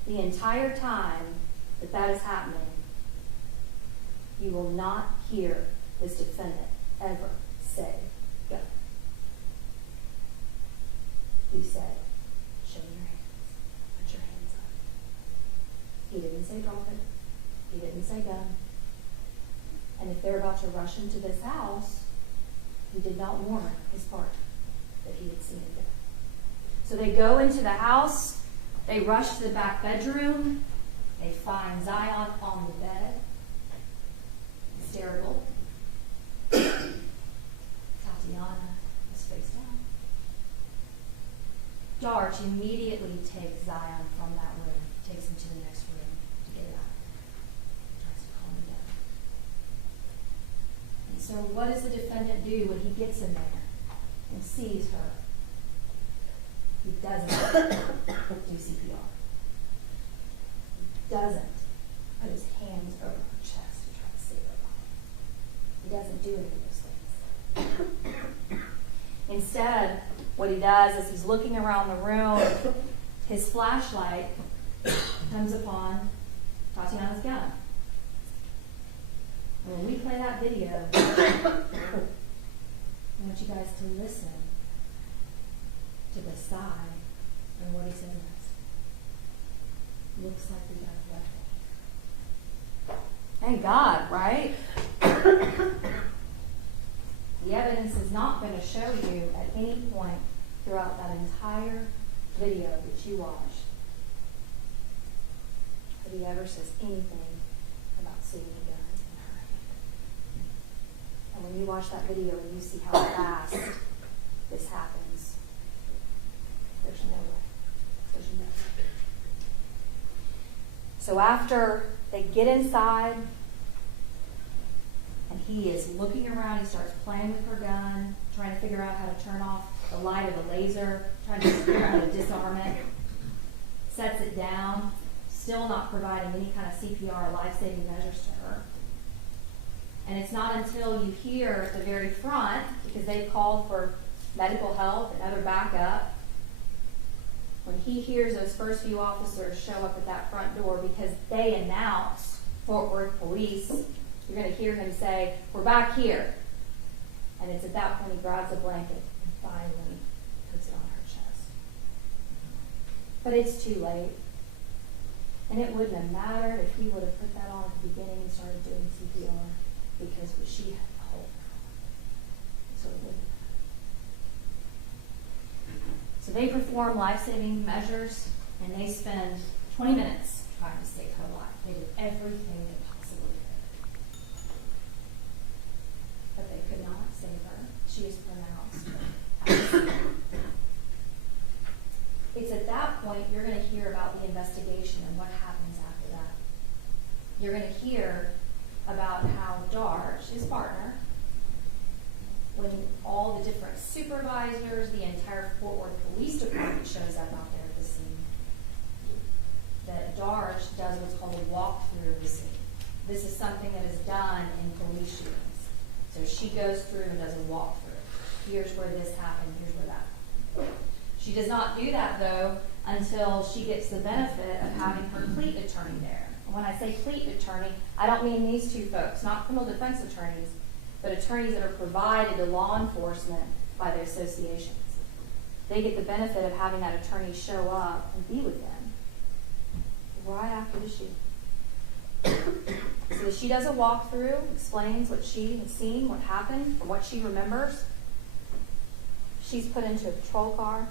The entire time that that is happening, you will not hear this defendant ever say, go. He said, show me your hands. Put your hands up. He didn't say drop it. He didn't say gun. And if they're about to rush into this house, he did not warn his partner that he had seen a gun. So they go into the house. They rush to the back bedroom. They find Zion on the bed. Hysterical. Tatiana is face down. Darch immediately takes Zion from that room, takes him to the next room to get it out. Tries to calm him down. And so what does the defendant do when he gets in there and sees her? He doesn't do CPR. He doesn't put his hands over her chest to try to save her life. He doesn't do any of those things. Instead, what he does is he's looking around the room. His flashlight comes upon Tatiana's gun. And when we play that video, I want you guys to listen to the sigh and what he says next. Looks like we got a weapon. Thank God, right? The evidence is not going to show you at any point throughout that entire video that you watched that he ever says anything about seeing a gun in her hand. And when you watch that video and you see how fast this happens, there's no way. There's no way. So after they get inside, and he is looking around, he starts playing with her gun, trying to figure out how to turn off the light of the laser, trying to figure out how to disarm it, sets it down, still not providing any kind of CPR or life-saving measures to her. And it's not until you hear at the very front, because they've called for medical help and other backup, when he hears those first few officers show up at that front door because they announce Fort Worth Police, you're going to hear him say, we're back here. And it's at that point he grabs a blanket and finally puts it on her chest. But it's too late. And it wouldn't have mattered if he would have put that on at the beginning and started doing CPR, because she had the whole power. So it wouldn't matter. So they perform life-saving measures, and they spend 20 minutes trying to save her life. They did everything they possibly could. But they could not save her. She is pronounced. It's at that point you're going to hear about the investigation and what happens after that. You're going to hear about how Darch, his partner, when all the different supervisors, the entire Fort Worth Police Department shows up out there at the scene, that Darch does what's called a walkthrough of the scene. This is something that is done in police shootings. So she goes through and does a walkthrough. Here's where this happened, here's where that happened. She does not do that, though, until she gets the benefit of having her cleat attorney there. And when I say cleat attorney, I don't mean these two folks, not criminal defense attorneys, but attorneys that are provided to law enforcement by their associations. They get the benefit of having that attorney show up and be with them right after the shoot. So she does a walkthrough, explains what she has seen, what happened, from what she remembers. She's put into a patrol car,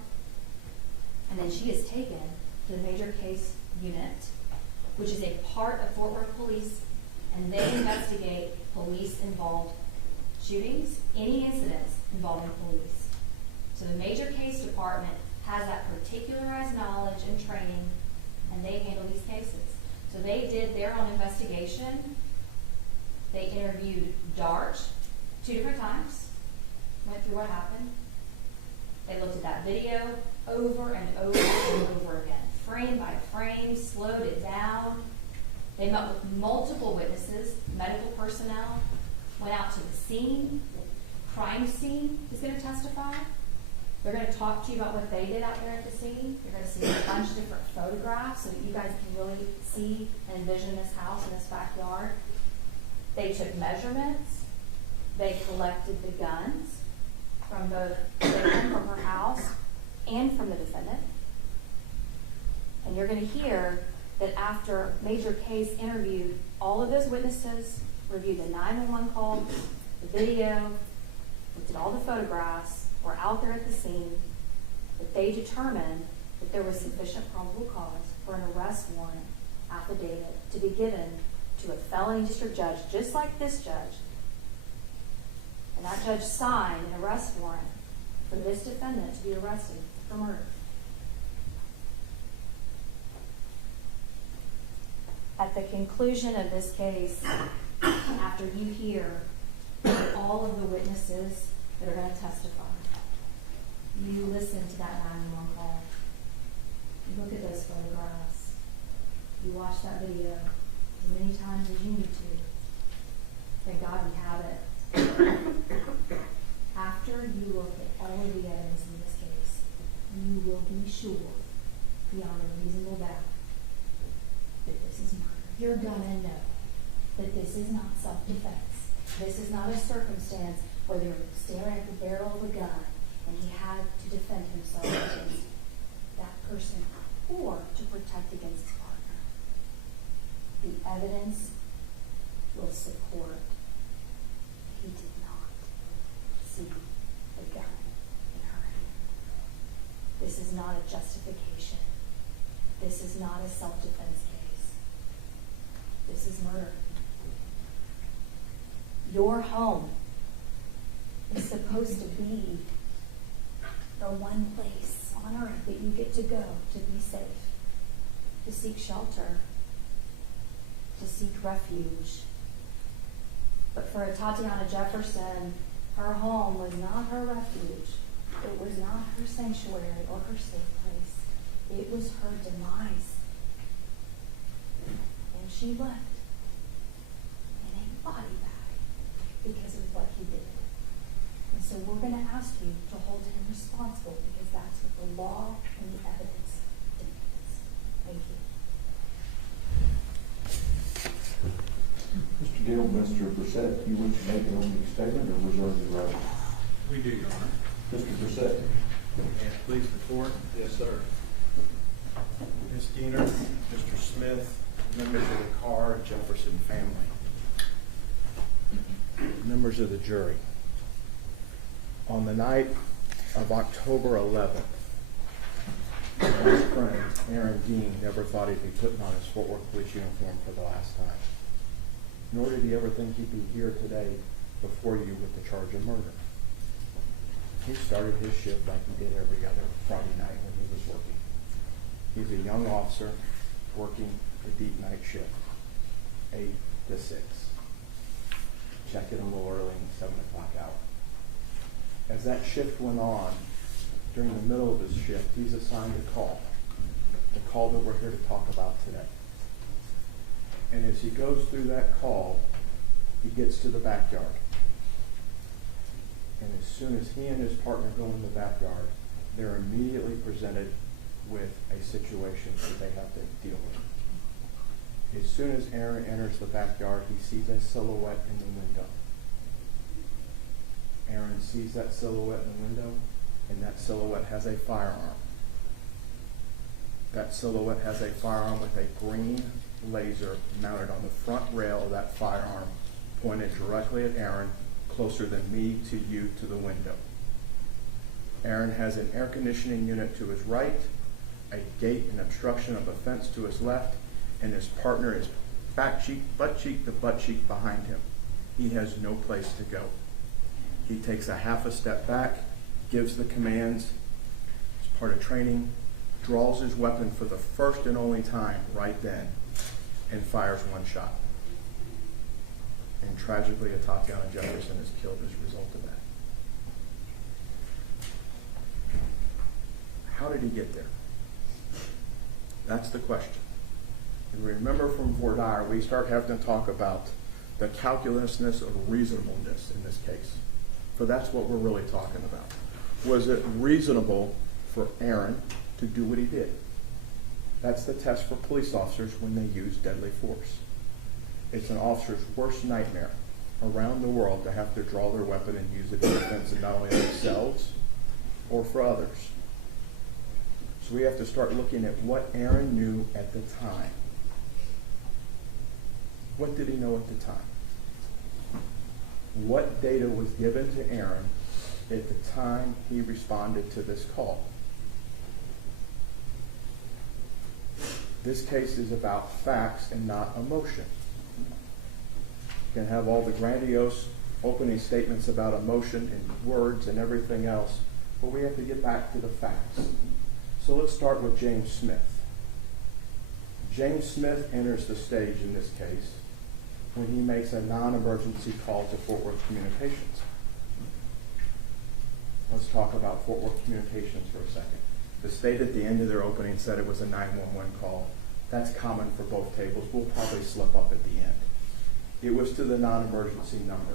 and then she is taken to the major case unit, which is a part of Fort Worth Police, and they investigate police-involved shootings, any incidents involving police. So the major case department has that particularized knowledge and training, and they handle these cases. So they did their own investigation. They interviewed Darch 2 different times, went through what happened. They looked at that video over and over and over again, frame by frame, slowed it down. They met with multiple witnesses, medical personnel, went out to the scene, crime scene is going to testify. They're going to talk to you about what they did out there at the scene. You're going to see a bunch of different photographs so that you guys can really see and envision this house and this backyard. They took measurements. They collected the guns from both the victim from her house and from the defendant. And you're going to hear that after Major Case interviewed all of those witnesses, reviewed the 911 call, the video, looked at all the photographs, were out there at the scene, that they determined that there was sufficient probable cause for an arrest warrant affidavit to be given to a felony district judge, just like this judge. And that judge signed an arrest warrant for this defendant to be arrested for murder. At the conclusion of this case, after you hear all of the witnesses that are going to testify, you listen to that 911 call, you look at those photographs, you watch that video as many times as you need to. Thank God we have it. After you look at all of the evidence in this case, you will be sure, beyond a reasonable doubt, that this is murder. You're gonna know that this is not self-defense. This is not a circumstance where they're staring at the barrel of a gun and he had to defend himself against that person or to protect against his partner. The evidence will support he did not see the gun in her hand. This is not a justification. This is not a self-defense case. This is murder. Your home is supposed to be the one place on earth that you get to go to be safe, to seek shelter, to seek refuge. But for Atatiana Jefferson, her home was not her refuge. It was not her sanctuary or her safe place. It was her demise. And she left in a body bag because of what he did. And so we're going to ask you to hold him responsible because that's what the law and the evidence demands. Thank you. Mr. Gill, Mr. Brissett, you wish to make an opening statement or reserve the right? We do, Your Honor. Mr. Brissett. And please report. Yes, sir. Ms. Diener, Mr. Smith, members of the Carr Jefferson family, members of the jury. On the night of October 11th, my best friend, Aaron Dean, never thought he'd be putting on his Fort Worth police uniform for the last time. Nor did he ever think he'd be here today before you with the charge of murder. He started his shift like he did every other Friday night when he was working. He's a young officer working the deep night shift, 8 to 6. Check in a little early in the 7 o'clock hour. As that shift went on, during the middle of his shift, he's assigned a call, the call that we're here to talk about today. And as he goes through that call, he gets to the backyard. And as soon as he and his partner go in the backyard, they're immediately presented with a situation that they have to deal with. As soon as Aaron enters the backyard, he sees a silhouette in the window. Aaron sees that silhouette in the window, and that silhouette has a firearm. That silhouette has a firearm with a green laser mounted on the front rail of that firearm, pointed directly at Aaron, closer than me to you to the window. Aaron has an air conditioning unit to his right, a gate and obstruction of a fence to his left, and his partner is butt cheek to butt cheek behind him. He has no place to go. He takes a half a step back, gives the commands as part of training, draws his weapon for the first and only time right then, and fires one shot. And tragically, Atatiana Jefferson is killed as a result of that. How did he get there? That's the question. And remember from voir dire, we start having to talk about the calculousness of reasonableness in this case. For that's what we're really talking about. Was it reasonable for Aaron to do what he did? That's the test for police officers when they use deadly force. It's an officer's worst nightmare around the world to have to draw their weapon and use it in defense of not only themselves or for others. So we have to start looking at what Aaron knew at the time. What did he know at the time? What data was given to Aaron at the time he responded to this call? This case is about facts and not emotion. You can have all the grandiose opening statements about emotion and words and everything else, but we have to get back to the facts. So let's start with James Smith. James Smith enters the stage in this case when he makes a non-emergency call to Fort Worth Communications. Let's talk about Fort Worth Communications for a second. The state at the end of their opening said it was a 911 call. That's common for both tables. We'll probably slip up at the end. It was to the non-emergency number.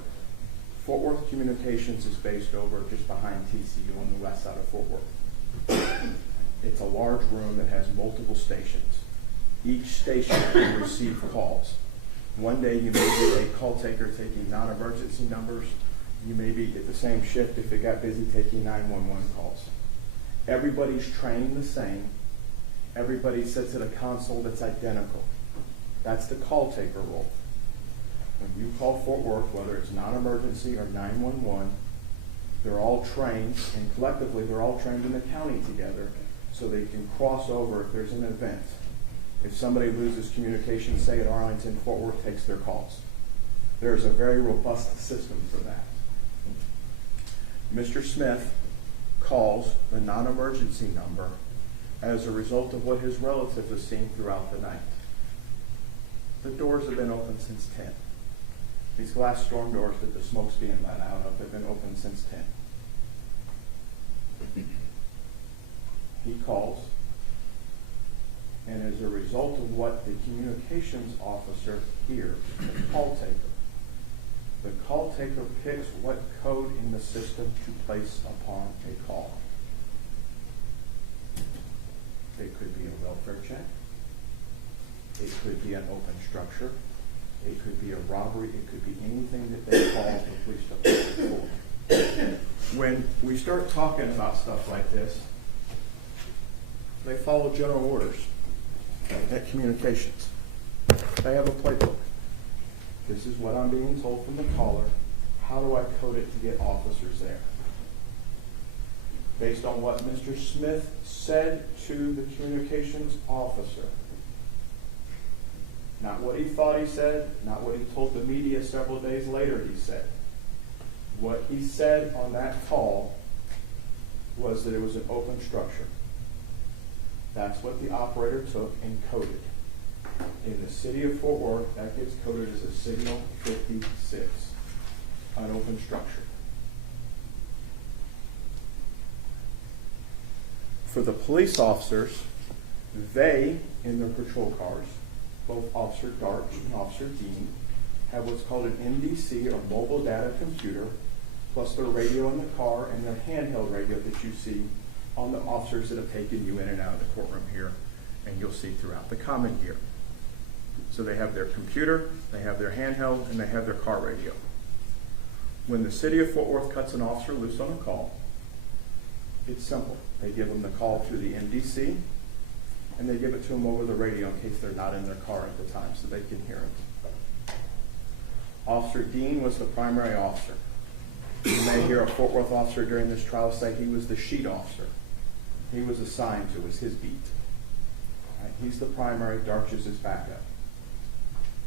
Fort Worth Communications is based over just behind TCU on the west side of Fort Worth. It's a large room that has multiple stations. Each station can receive calls. One day you may be a call taker taking non-emergency numbers. You may be at the same shift if it got busy taking 911 calls. Everybody's trained the same. Everybody sits at a console that's identical. That's the call taker role. When you call Fort Worth, whether it's non-emergency or 911, they're all trained, and collectively they're all trained in the county together so they can cross over if there's an event. If somebody loses communication, say at Arlington, Fort Worth takes their calls. There's a very robust system for that. Mr. Smith calls the non-emergency number as a result of what his relatives have seen throughout the night. The doors have been open since 10. These glass storm doors that the smoke's being let out of have been open since 10. He calls, and as a result of what the communications officer hears, the call taker picks what code in the system to place upon a call. It could be a welfare check. It could be an open structure. It could be a robbery. It could be anything that they call the police department for. When we start talking about stuff like this, they follow general orders at communications. They have a playbook. This is what I'm being told from the caller. How do I code it to get officers there? Based on what Mr. Smith said to the communications officer. Not what he thought he said, not what he told the media several days later he said. What he said on that call was that it was an open structure. That's what the operator took and coded. In the city of Fort Worth, that gets coded as a signal 56, an open structure. For the police officers, they, in their patrol cars, both Officer Dart and Officer Dean, have what's called an MDC, or mobile data computer, plus their radio in the car and their handheld radio that you see on the officers that have taken you in and out of the courtroom here, and you'll see throughout the common gear. So they have their computer, they have their handheld, and they have their car radio. When the city of Fort Worth cuts an officer loose on a call, it's simple. They give them the call through the MDC, and they give it to them over the radio in case they're not in their car at the time so they can hear it. Officer Dean was the primary officer. You may hear a Fort Worth officer during this trial say he was the sheet officer. He was assigned to, it was his beat. Right? He's the primary, Darch is his backup.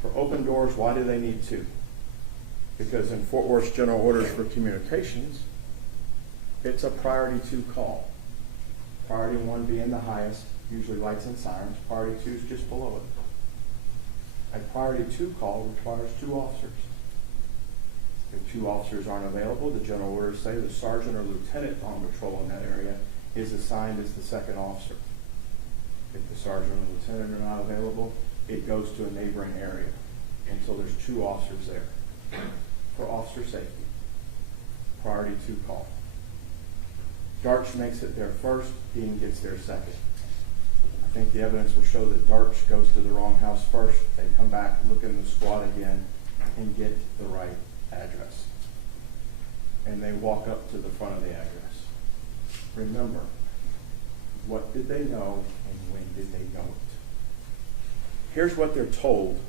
For open doors, why do they need two? Because in Fort Worth's general orders for communications, it's a priority 2 call. Priority 1 being the highest, usually lights and sirens. Priority 2 is just below it. A priority 2 call requires 2 officers. If 2 officers aren't available, the general orders say the sergeant or lieutenant on patrol in that area is assigned as the second officer. If the sergeant or lieutenant are not available, it goes to a neighboring area until there's 2 officers there for officer safety. priority 2 call. Darch makes it there first, Dean gets there second. I think the evidence will show that Darch goes to the wrong house first. They come back, look in the squad again, and get the right address. And they walk up to the front of the address. Remember, what did they know and when did they know it? Here's what they're told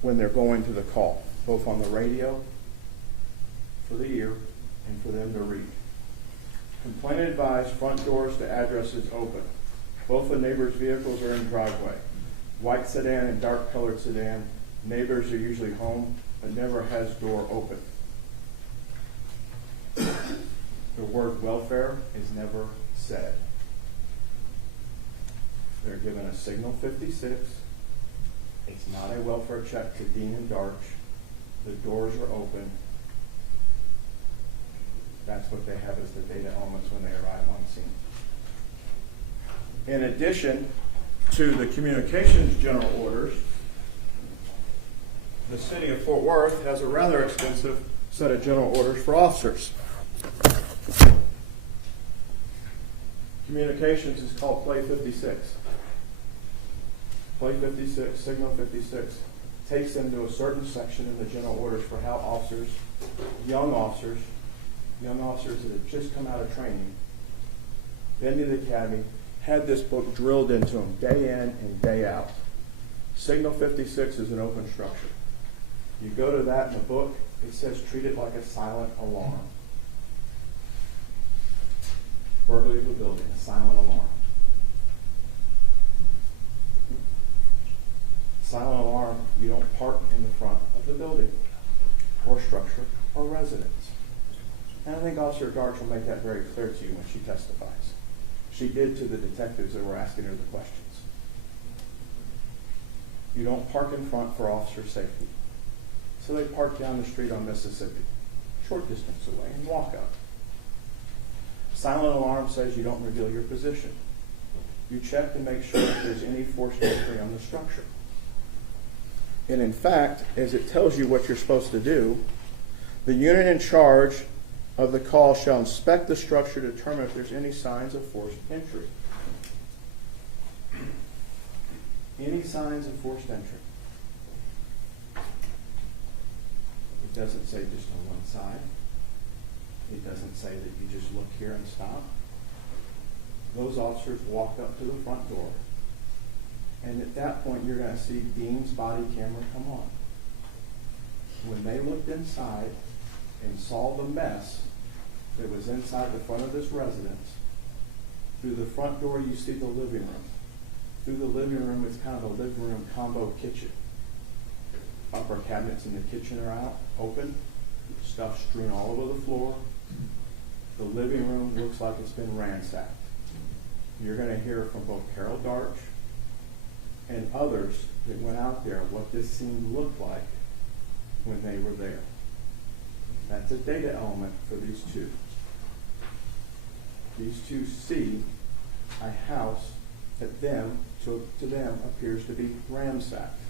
when they're going to the call, both on the radio for the ear and for them to read. Complainant advised, front doors to addresses open. Both the neighbors' vehicles are in driveway. White sedan and dark colored sedan. Neighbors are usually home, but never has door open. The word welfare is never said. They're given a signal 56. It's not a welfare check to Dean and Darch. The doors are open. That's what they have as the data elements when they arrive on scene. In addition to the communications general orders, the city of Fort Worth has a rather extensive set of general orders for officers. Communications is called Play 56. Play 56, Signal 56, takes them to a certain section in the general orders for how officers, young officers that have just come out of training, been to the academy, had this book drilled into them day in and day out. Signal 56 is an open structure. You go to that in the book, it says treat it like a silent alarm. Burglary of a building, a silent alarm. Silent alarm, you don't park in the front of the building or structure or residence. And I think Officer Darch will make that very clear to you when she testifies. She did to the detectives that were asking her the questions. You don't park in front for officer safety. So they park down the street on Mississippi, short distance away, and walk up. Silent alarm says you don't reveal your position. You check to make sure if there's any forced entry on the structure. And in fact, as it tells you what you're supposed to do, the unit in charge of the call shall inspect the structure to determine if there's any signs of forced entry. Any signs of forced entry. It doesn't say just on one side. It doesn't say that you just look here and stop. Those officers walk up to the front door, and at that point you're going to see Dean's body camera come on. When they looked inside and saw the mess that was inside the front of this residence, through the front door you see the living room. Through the living room, it's kind of a living room combo kitchen. Upper cabinets in the kitchen are out, open, stuff strewn all over the floor. The living room looks like it's been ransacked. You're going to hear from both Carol Darch and others that went out there what this scene looked like when they were there. That's a data element for these two. These two see a house that to them appears to be ransacked.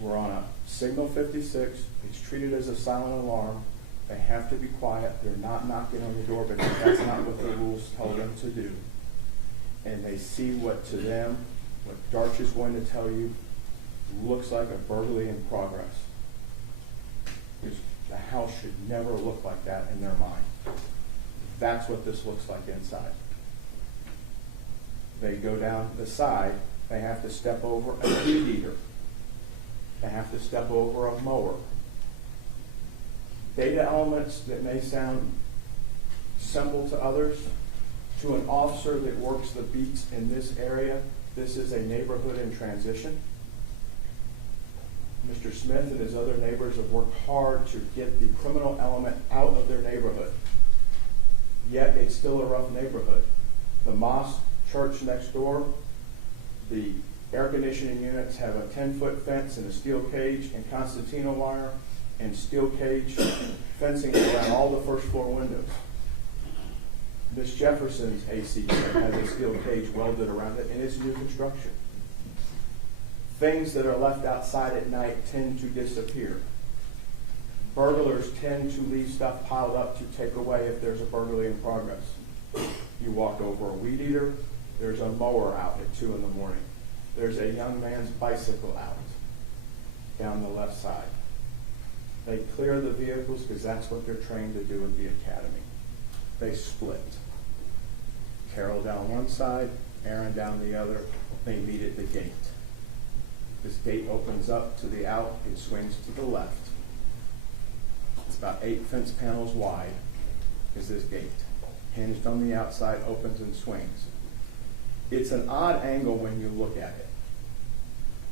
We're on a signal 56. It's treated as a silent alarm. They have to be quiet. They're not knocking on the door because that's not what the rules tell them to do. And they see what to them, what Darch is going to tell you, looks like a burglary in progress. Because the house should never look like that in their mind. That's what this looks like inside. They go down the side. They have to step over a weed eater. They have to step over a mower. Data elements that may sound simple to others, to an officer that works the beats in this area, this is a neighborhood in transition. Mr. Smith and his other neighbors have worked hard to get the criminal element out of their neighborhood. Yet it's still a rough neighborhood. The mosque church next door, the air conditioning units have a 10-foot fence and a steel cage and concertina wire and steel cage fencing around all the first floor windows. Miss Jefferson's AC unit has a steel cage welded around it, and it's new construction. Things that are left outside at night tend to disappear. Burglars tend to leave stuff piled up to take away if there's a burglary in progress. You walk over a weed eater, there's a mower out at 2 in the morning. There's a young man's bicycle out down the left side. They clear the vehicles because that's what they're trained to do at the academy. They split. Carol down one side, Aaron down the other. They meet at the gate. This gate opens up to the out, it swings to the left. It's about 8 fence panels wide is this gate. Hinged on the outside, opens and swings. It's an odd angle when you look at it.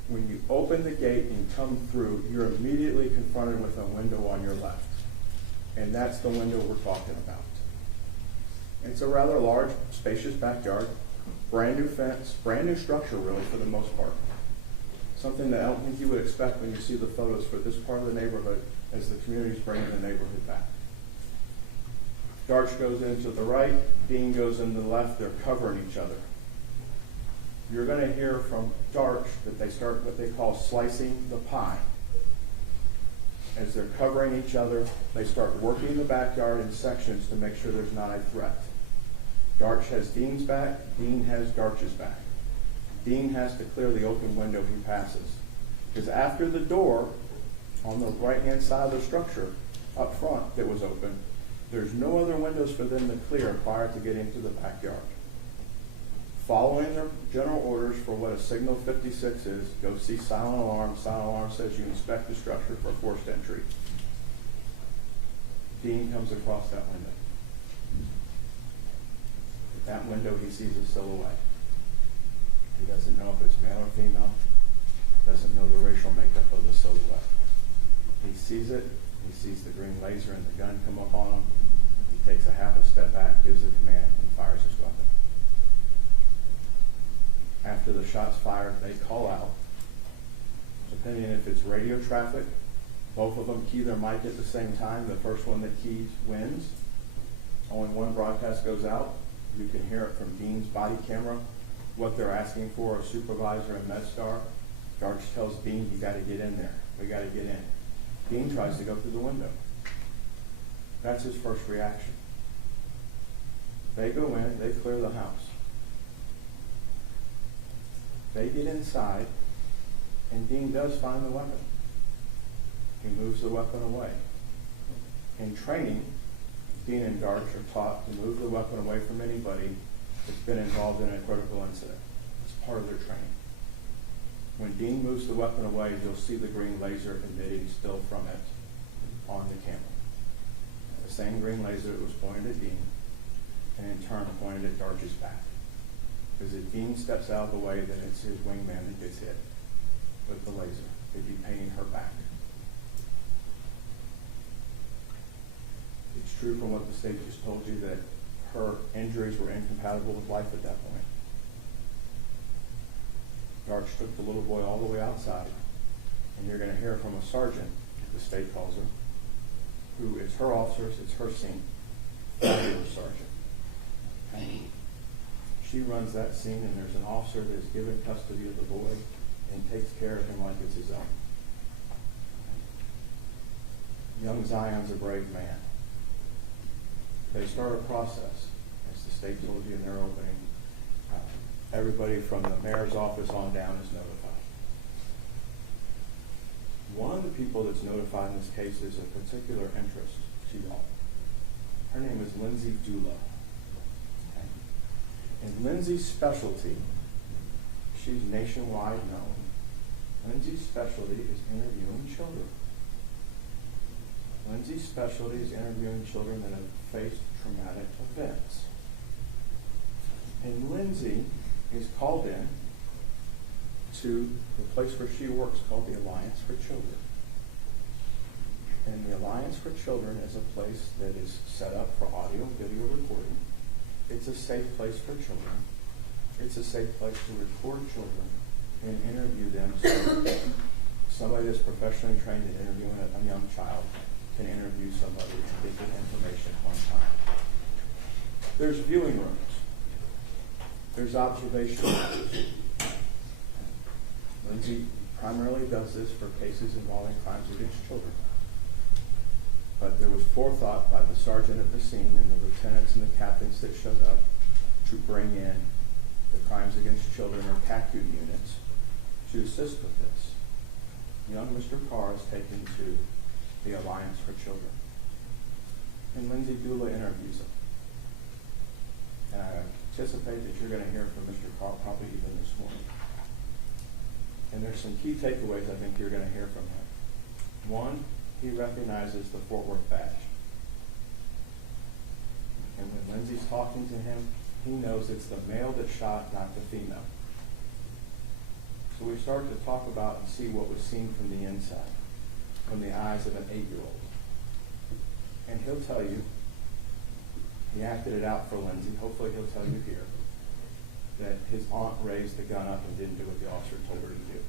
When you open the gate and come through, you're immediately confronted with a window on your left. And that's the window we're talking about. It's a rather large, spacious backyard, brand new fence, brand new structure really for the most part. Something that I don't think you would expect when you see the photos for this part of the neighborhood as the community's bringing the neighborhood back. Darch goes into the right, Dean goes in the left, they're covering each other. You're going to hear from Darch that they start what they call slicing the pie. As they're covering each other, they start working the backyard in sections to make sure there's not a threat. Darch has Dean's back, Dean has Darch's back. Dean has to clear the open window he passes. Because after the door on the right-hand side of the structure up front that was open, there's no other windows for them to clear prior to getting to the backyard. Following their general orders for what a signal 56 is, go see silent alarm. Silent alarm says you inspect the structure for forced entry. Dean comes across that window. At that window, he sees a silhouette. He doesn't know if it's male or female. Doesn't know the racial makeup of the silhouette. He sees it. He sees the green laser and the gun come up on him. He takes a half a step back, gives the command, and fires his weapon. After the shot's fired, they call out. Depending if it's radio traffic, both of them key their mic at the same time. The first one that keys wins. Only one broadcast goes out. You can hear it from Dean's body camera, what they're asking for, a supervisor and MedStar. Darch tells Dean, you got to get in there. We got to get in. Dean tries to go through the window. That's his first reaction. They go in, they clear the house. They get inside, and Dean does find the weapon. He moves the weapon away. In training, Dean and Darch are taught to move the weapon away from anybody that's been involved in a critical incident. It's part of their training. When Dean moves the weapon away, you'll see the green laser emitting still from it on the camera. The same green laser that was pointed at Dean, and in turn pointed at Darch's back. Because if Dean steps out of the way, then it's his wingman that gets hit with the laser. They'd be painting her back. It's true from what the state just told you that her injuries were incompatible with life at that point. Darch took the little boy all the way outside, and you're going to hear from a sergeant, the state calls her, who is her officer, it's her scene, fabulous sergeant. Okay. She runs that scene, and there's an officer that's given custody of the boy and takes care of him like it's his own. Young Zion's a brave man. They start a process, as the state told you in their opening. Everybody from the mayor's office on down is notified. One of the people that's notified in this case is of particular interest to y'all. Her name is Lindsay Dula. Okay. And Lindsay's specialty, she's nationwide known. Lindsay's specialty is interviewing children. Lindsay's specialty is interviewing children that have faced traumatic events. And Lindsay is called in to the place where she works called the Alliance for Children. And the Alliance for Children is a place that is set up for audio and video recording. It's a safe place for children. It's a safe place to record children and interview them so that somebody that's professionally trained in interviewing a young child can interview somebody and get the information on time. There's viewing rooms. There's observation rooms. Lindsay primarily does this for cases involving crimes against children. But there was forethought by the sergeant at the scene and the lieutenants and the captains that showed up to bring in the crimes against children or CACU units to assist with this. Young Mr. Carr is taken to the Alliance for Children. And Lindsay Dula interviews him. And I anticipate that you're going to hear from Mr. Carr probably even this morning. And there's some key takeaways I think you're going to hear from him. One, he recognizes the Fort Worth badge. And when Lindsay's talking to him, he knows it's the male that shot, not the female. So we start to talk about and see what was seen from the inside, from the eyes of an 8-year-old. And he'll tell you, he acted it out for Lindsay, hopefully he'll tell you here, that his aunt raised the gun up and didn't do what the officer told her to do.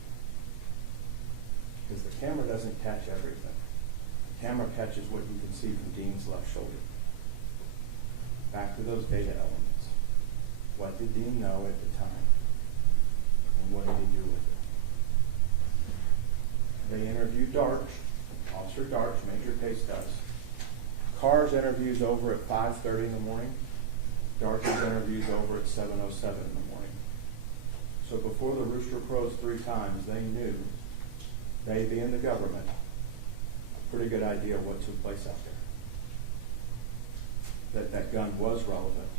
Because the camera doesn't catch everything. The camera catches what you can see from Dean's left shoulder. Back to those data elements. What did Dean know at the time? And what did he do with it? They interviewed Darch, Officer Darch, Major Case does. Carr's interview's over at 5:30 in the morning. Darch's interview's over at 7:07 in the morning. So before the rooster crows 3 times, they knew, they being the government, a pretty good idea of what took place out there. That gun was relevant.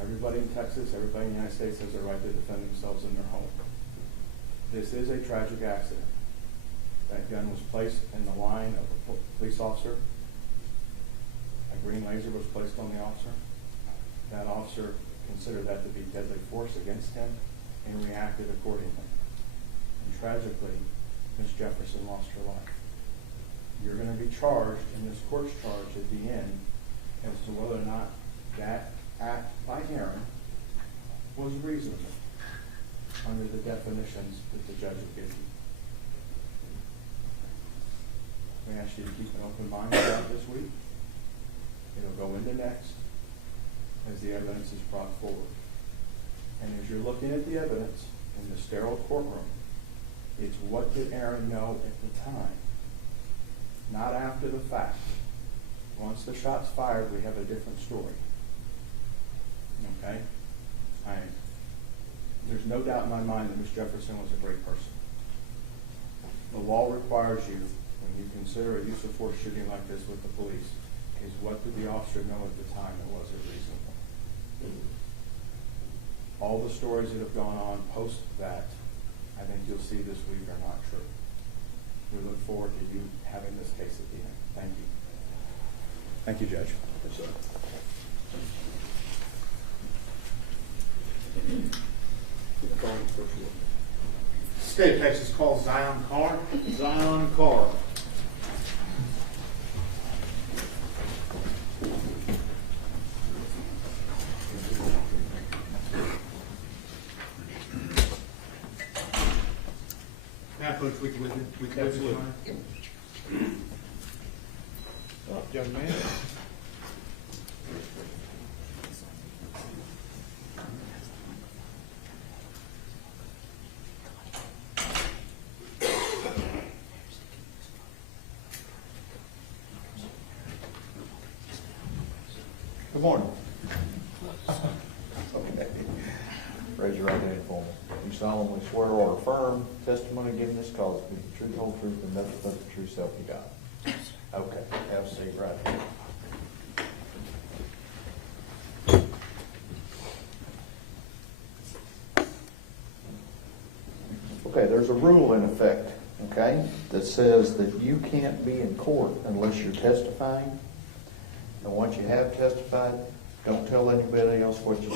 Everybody in Texas, everybody in the United States has a right to defend themselves in their home. This is a tragic accident. That gun was placed in the line of a police officer. A green laser was placed on the officer. That officer considered that to be deadly force against him and reacted accordingly. And tragically, Ms. Jefferson lost her life. You're going to be charged in this court's charge at the end as to whether or not that act by Aaron was reasonable under the definitions that the judge would give you. We ask you to keep an open mind about this week. It'll go into next as the evidence is brought forward. And as you're looking at the evidence in the sterile courtroom, it's what did Aaron know at the time, not after the fact. Once the shot's fired, we have a different story. Okay? There's no doubt in my mind that Ms. Jefferson was a great person. The law requires you, when you consider a use of force shooting like this with the police, is what did the officer know at the time and was it reasonable? All the stories that have gone on post that, I think you'll see this week are not true. We look forward to you having this case at the end. Thank you. Thank you, Judge. Yes, sir. State of Texas calls Zion Carr. Zion Carr. Now, Coach, we can Absolutely. Young man. Good morning. Okay. Raise your right hand for me. You solemnly swear or affirm testimony given this cause to be the truth, whole truth, and nothing but the true self you got. Okay, have a seat right here. Okay, there's a rule in effect, okay, that says that you can't be in court unless you're testifying. And once you have testified, don't tell anybody else what you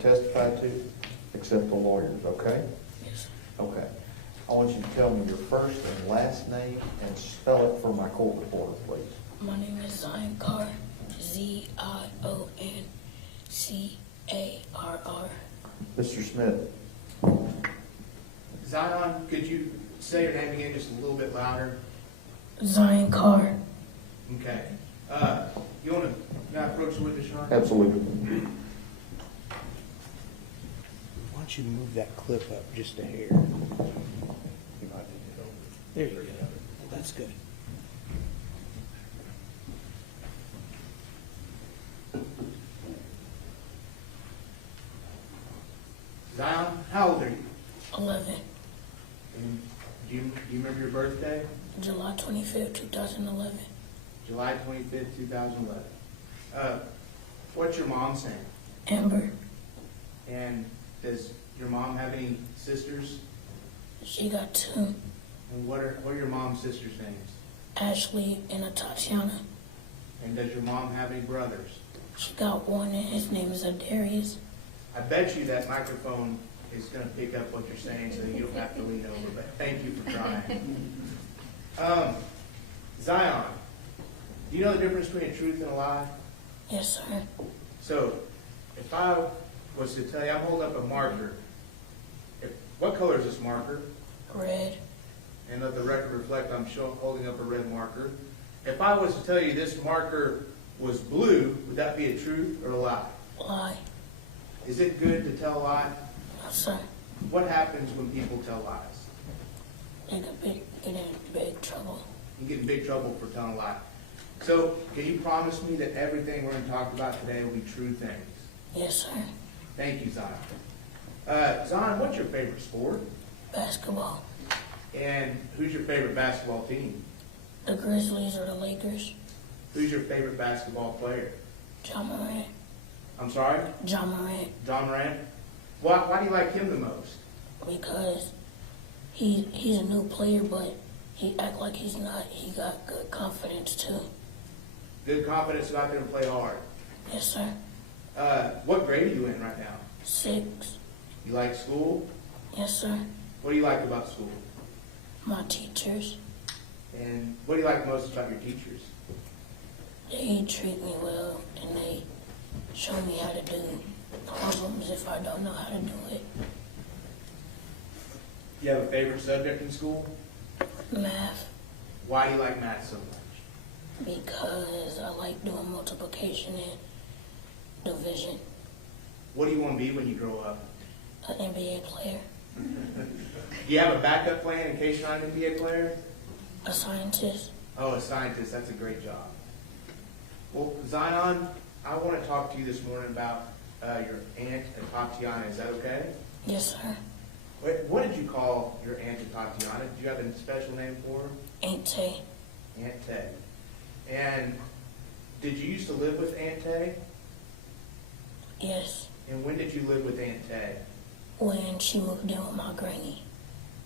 testified to, except the lawyers, okay? Yes. Okay. I want you to tell me your first and last name and spell it for my court reporter, please. My name is Zion Carr, Z-I-O-N-C-A-R-R. Mr. Smith. Zion, could you say your name again just a little bit louder? Zion Carr. Okay. You want to now approach the witness, Sean? Absolutely. Why don't you move that clip up just a hair? There you go. That's good. July 25th, 2011. July 25th, 2011. What's your mom's name? Amber, And does your mom have any sisters? she got 2, And what are your mom's sisters' names? Ashley and Atatiana. And does your mom have any brothers? She got 1 and his name is Adarius. I bet you that microphone is going to pick up what you're saying, so you don't have to lean over, but thank you for trying. Zion, do you know the difference between a truth and a lie? Yes, sir. So, if I was to tell you, I'm holding up a marker. What color is this marker? Red, And let the record reflect I'm holding up a red marker. If I was to tell you this marker was blue, would that be a truth or a lie? lie. Is it good to tell a lie? No, sir. What happens when people tell lies? They could get in big trouble. You get in big trouble for telling a lie. So, can you promise me that everything we're going to talk about today will be true things? Yes, sir. Thank you, Zion. Zion, what's your favorite sport? Basketball. And who's your favorite basketball team? The Grizzlies or the Lakers. Who's your favorite basketball player? John Morant. I'm sorry? John Morant. John Morant? Why do you like him the most? Because he's a new player, but he act like he's not. He got good confidence too. Good confidence about there to play hard. Yes, sir. What grade are you in right now? 6. You like school? Yes, sir. What do you like about school? My teachers, And what do you like most about your teachers? they treat me well and they show me how to do problems if I don't know how to do it. Do you have a favorite subject in school? Math, Why do you like math so much? because I like doing multiplication and division. What do you want to be when you grow up? An NBA player, Do you have a backup plan in case you're not an NBA player? a scientist. Oh, a scientist. That's a great job. Well, Zion, I want to talk to you this morning about your aunt Atatiana. Is that okay? Yes, sir. What did you call your aunt Atatiana? Did you have a special name for her? Ain't Tay. Aunt Tay. And did you used to live with Aunt Tay? Yes. And when did you live with Aunt Tay? When she moved in with my granny.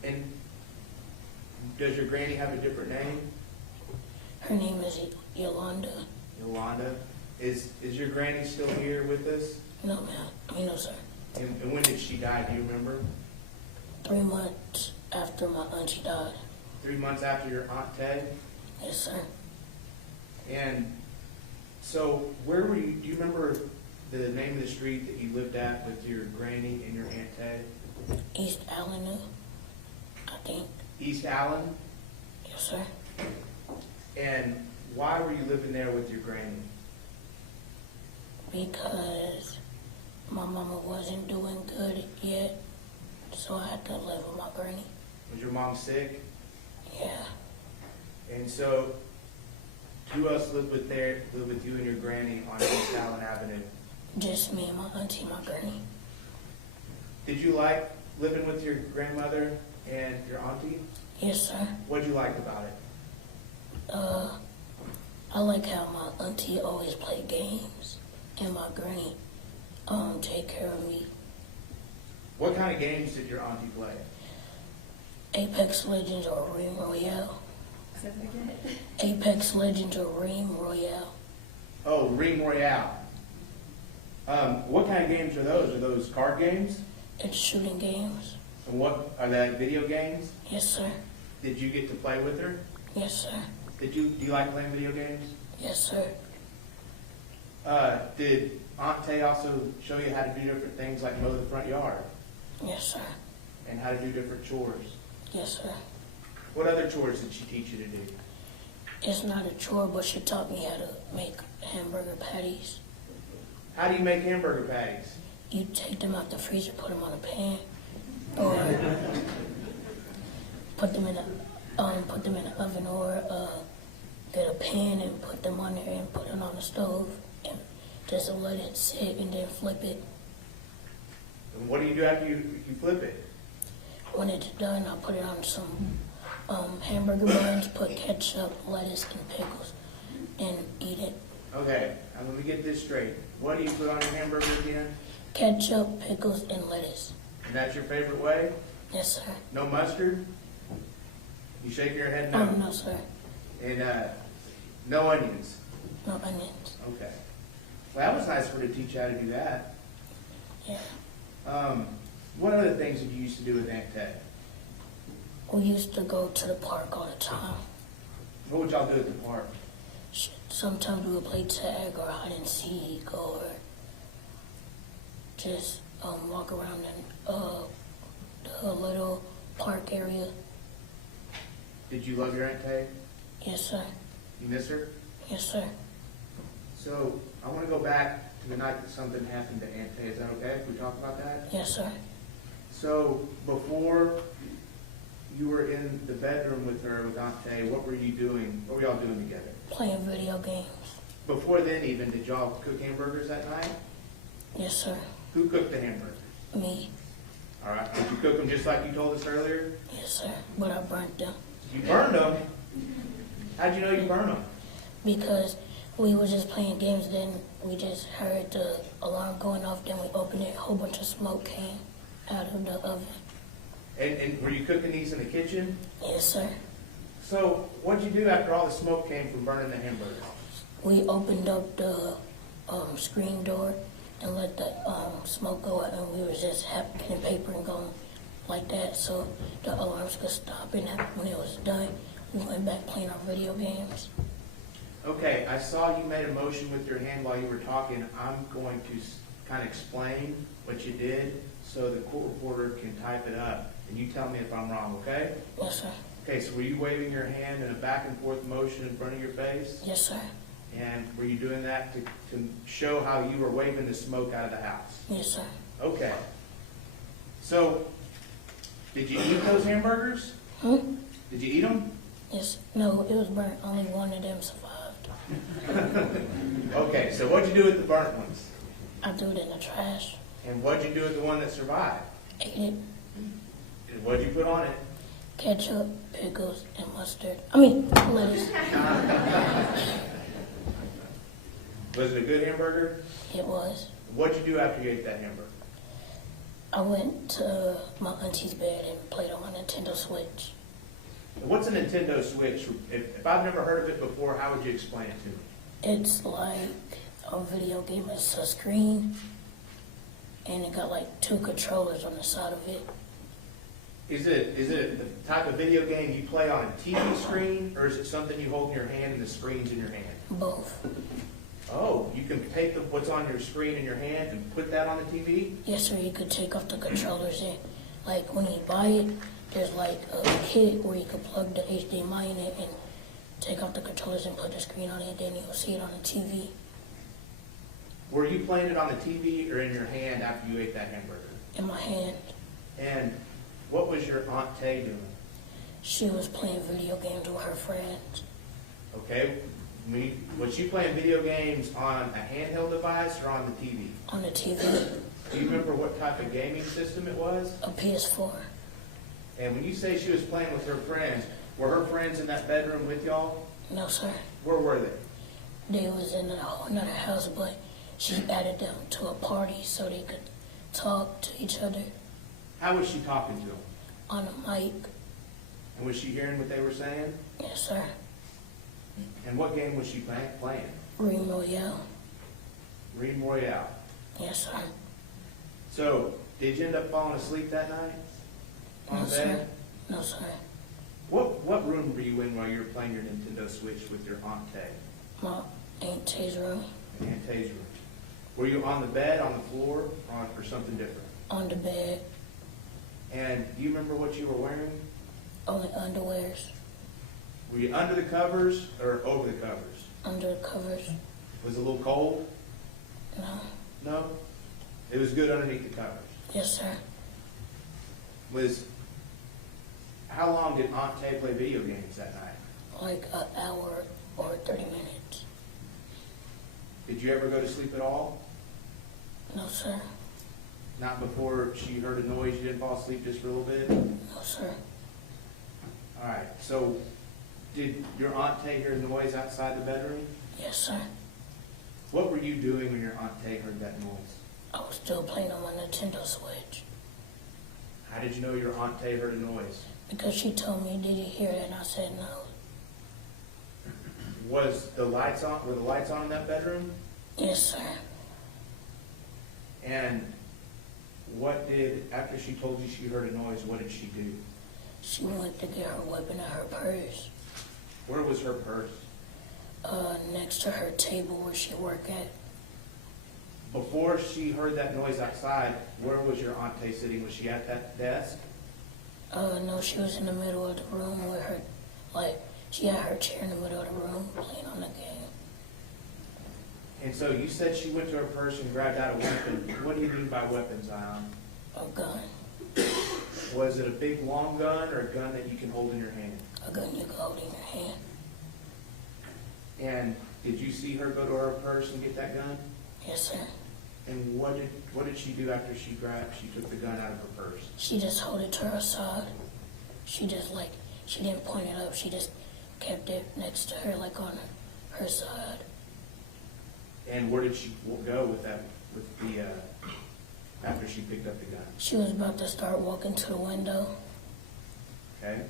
And does your granny have a different name? Her name is Yolanda. Yolanda. Is your granny still here with us? No, ma'am. No, sir. And when did she die? Do you remember? 3 months after my auntie died. 3 months after your Aunt Tay? Yes, sir. And so where were you? Do you remember the name of the street that you lived at with your granny and your Aunt Tay? East Avenue, I think. East Allen? Yes, sir. And why were you living there with your granny? Because my mama wasn't doing good yet, so I had to live with my granny. Was your mom sick? Yeah. And so who else lived with you and your granny on East Allen Avenue? Just me and my auntie and my granny. Did you like living with your grandmother and your auntie? Yes, sir. What did you like about it? I like how my auntie always play games and my granny take care of me. What kind of games did your auntie play? Apex Legends or Ream Royale. Apex Legends or Ream Royale. Oh, Ring Royale. What kind of games are those? Are those card games? It's shooting games. And what are they, video games? Yes, sir. Did you get to play with her? Yes, sir. Do you like playing video games? Yes, sir. Did Aunt Tay also show you how to do different things like mow the front yard Yes, sir. and how to do different chores? Yes, sir. What other chores did she teach you to do? It's not a chore, but she taught me how to make hamburger patties. How do you make hamburger patties? You take them out the freezer, put them on a pan, or put them in the oven, or get a pan and put them on there and put it on the stove, and just let it sit and then flip it. And what do you do after you flip it? When it's done, I put it on some hamburger buns, put ketchup, lettuce, and pickles, and eat it. Okay, now let me get this straight. What do you put on your hamburger again? Ketchup, pickles, and lettuce. And that's your favorite way? Yes, sir. No mustard? You shake your head no? No, sir. And no onions? No onions. Okay. Well, that was nice for her to teach you how to do that. Yeah. What other things did you used to do with Aunt Ted? We used to go to the park all the time. What would y'all do at the park? Sometimes we would play tag or hide and seek or just walk around in the little park area. Did you love your Aunt Tay? Yes, sir. You miss her? Yes, sir. So I want to go back to the night that something happened to Aunt Tay. Is that okay if we talk about that? Yes, sir. So before you were in the bedroom with her, with Aunt Tay, what were you doing? What were y'all doing together? Playing video games. Before then even, did y'all cook hamburgers that night? Yes, sir. Who cooked the hamburgers? Me. All right. Did you cook them just like you told us earlier? Yes, sir. But I burnt them. You burned them? How'd you know you burned them? Because we were just playing games, then we just heard the alarm going off, then we opened it, a whole bunch of smoke came out of the oven. And were you cooking these in the kitchen? Yes, sir. So what'd you do after all the smoke came from burning the hamburger? We opened up the screen door and let the smoke go out, and we were just getting paper and going like that so the alarms could stop. And when it was done, we went back playing our video games. Okay, I saw you made a motion with your hand while you were talking. I'm going to kind of explain what you did so the court reporter can type it up, and you tell me if I'm wrong, okay? Yes, sir. Okay, so were you waving your hand in a back and forth motion in front of your face? Yes, sir. And were you doing that to show how you were waving the smoke out of the house? Yes, sir. Okay. So, did you eat those hamburgers? Did you eat them? Yes. No, it was burnt. Only one of them survived. Okay, so what'd you do with the burnt ones? I threw it in the trash. And what'd you do with the one that survived? Ate it. And what'd you put on it? Ketchup, pickles, and mustard. I mean, lettuce. Was it a good hamburger? It was. What'd you do after you ate that hamburger? I went to my auntie's bed and played on my Nintendo Switch. What's a Nintendo Switch? If I've never heard of it before, how would you explain it to me? It's like a video game. It's a screen, and it got like 2 controllers on the side of it. Is it the type of video game you play on a TV screen, or is it something you hold in your hand and the screen's in your hand? Both. Oh, you can take what's on your screen in your hand and put that on the TV? Yes, sir. You could take off the controllers in. Like when you buy it, there's like a kit where you could plug the HDMI in it and take off the controllers and put the screen on it, then you'll see it on the TV. Were you playing it on the TV or in your hand after you ate that hamburger? In my hand. And what was your Aunt Tay doing? She was playing video games with her friends. Okay, was she playing video games on a handheld device or on the TV? On the TV. Do you remember what type of gaming system it was? A PS4. And when you say she was playing with her friends, were her friends in that bedroom with y'all? No, sir. Where were they? They was in another house, but she added them to a party so they could talk to each other. How was she talking to them? On a mic. And was she hearing what they were saying? Yes, sir. And what game was she playing? Ring Royale. Ring Royale. Yes, sir. So, did you end up falling asleep that night? On No, the sir. bed? No, sir. What room were you in while you were playing your Nintendo Switch with your Aunt Tay? My Aunt Tay's room. Aunt Tay's room. Were you on the bed, on the floor, or something different? On the bed. And do you remember what you were wearing? Only underwears. Were you under the covers or over the covers? Under the covers. Was it a little cold? No. No? It was good underneath the covers. Yes, sir. How long did Aunt Tay play video games that night? Like an hour or 30 minutes. Did you ever go to sleep at all? No, sir. Not before she heard a noise, you didn't fall asleep just for a little bit? No, sir. All right, so did your aunt Tay hear noise outside the bedroom? Yes, sir. What were you doing when your aunt Tay heard that noise? I was still playing on my Nintendo Switch How did you know your aunt Tay heard a noise? because she told me, "Did you hear it?" And I said no. Was the lights on? Were the lights on in that bedroom? Yes, sir. And what did, after she told you she heard a noise, what did she do? She went to get her weapon out of her purse, Where was her purse? next to her table where she worked at. Before she heard that noise outside, where was your aunt Tay sitting? Was she at that desk? No, she was in the middle of the room with her, she had her chair in the middle of the room playing on the game. And so you said she went to her purse and grabbed out a weapon. What do you mean by weapon, Zion? A gun. Was it a big long gun or a gun that you can hold in your hand? A gun you can hold in your hand. And did you see her go to her purse and get that gun? Yes, sir. And what did she do after she took the gun out of her purse? She just held it to her side. She didn't point it up. She just kept it next to her, on her side. And where did she go with after she picked up the gun? She was about to start walking to the window. Okay.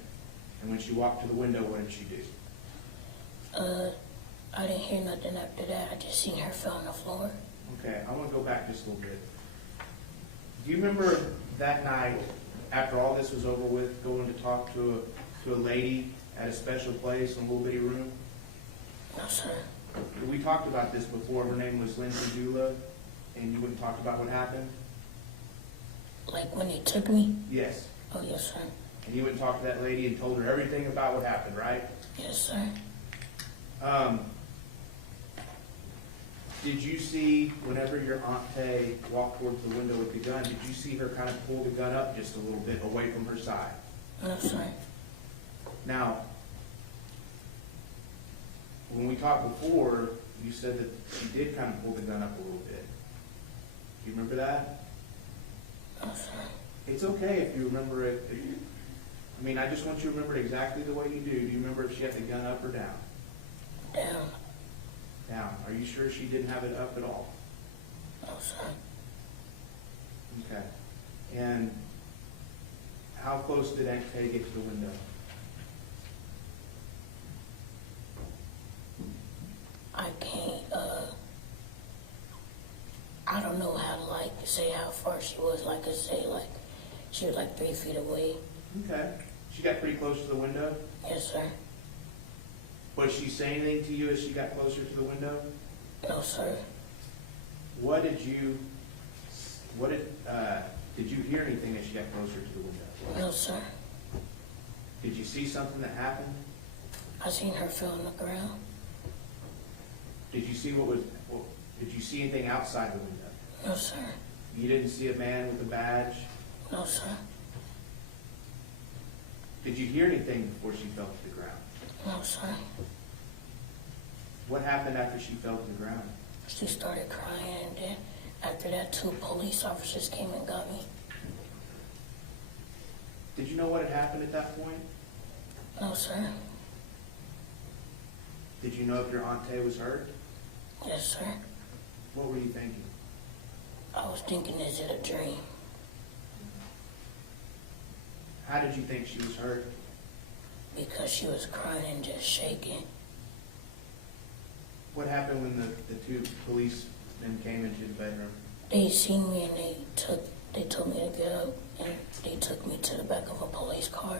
And when she walked to the window, what did she do? I didn't hear nothing after that. I just seen her fell on the floor. Okay, I want to go back just a little bit. Do you remember that night, after all this was over with, going to talk to a lady at a special place in a little bitty room? No, sir. We talked about this before. Her name was Lindsay Dula, and you wouldn't talk about what happened? Like when they took me? Yes. Oh, yes, sir. And you went and talked to that lady and told her everything about what happened, right? Yes, sir. Did you see, whenever your Aunt Tay walked towards the window with the gun, did you see her kind of pull the gun up just a little bit away from her side? No, sir. Now, when we talked before, you said that she did kind of pull the gun up a little bit. Do you remember that? No, sir. It's okay if you remember it. I just want you to remember it exactly the way you do. Do you remember if she had the gun up or down? Down. Down. Are you sure she didn't have it up at all? No, sir. Okay. And how close did Aunt Kay get to the window? I can't, I don't know how to, say how far she was. She was 3 feet away. Okay. She got pretty close to the window? Yes, sir. Was she saying anything to you as she got closer to the window? No, sir. Did you hear anything as she got closer to the window? No, sir. Did you see something that happened? I seen her fell on the ground. Did you see did you see anything outside the window? No, sir. You didn't see a man with a badge? No, sir. Did you hear anything before she fell to the ground? No, sir. What happened after she fell to the ground? She started crying, and then after that, 2 police officers came and got me. Did you know what had happened at that point? No, sir. Did you know if your Aunt Tay was hurt? Yes, sir. What were you thinking? I was thinking, is it a dream? How did you think she was hurt? Because she was crying and just shaking. What happened when the 2 policemen came into the bedroom? They seen me and they told me to get up, and they took me to the back of a police car.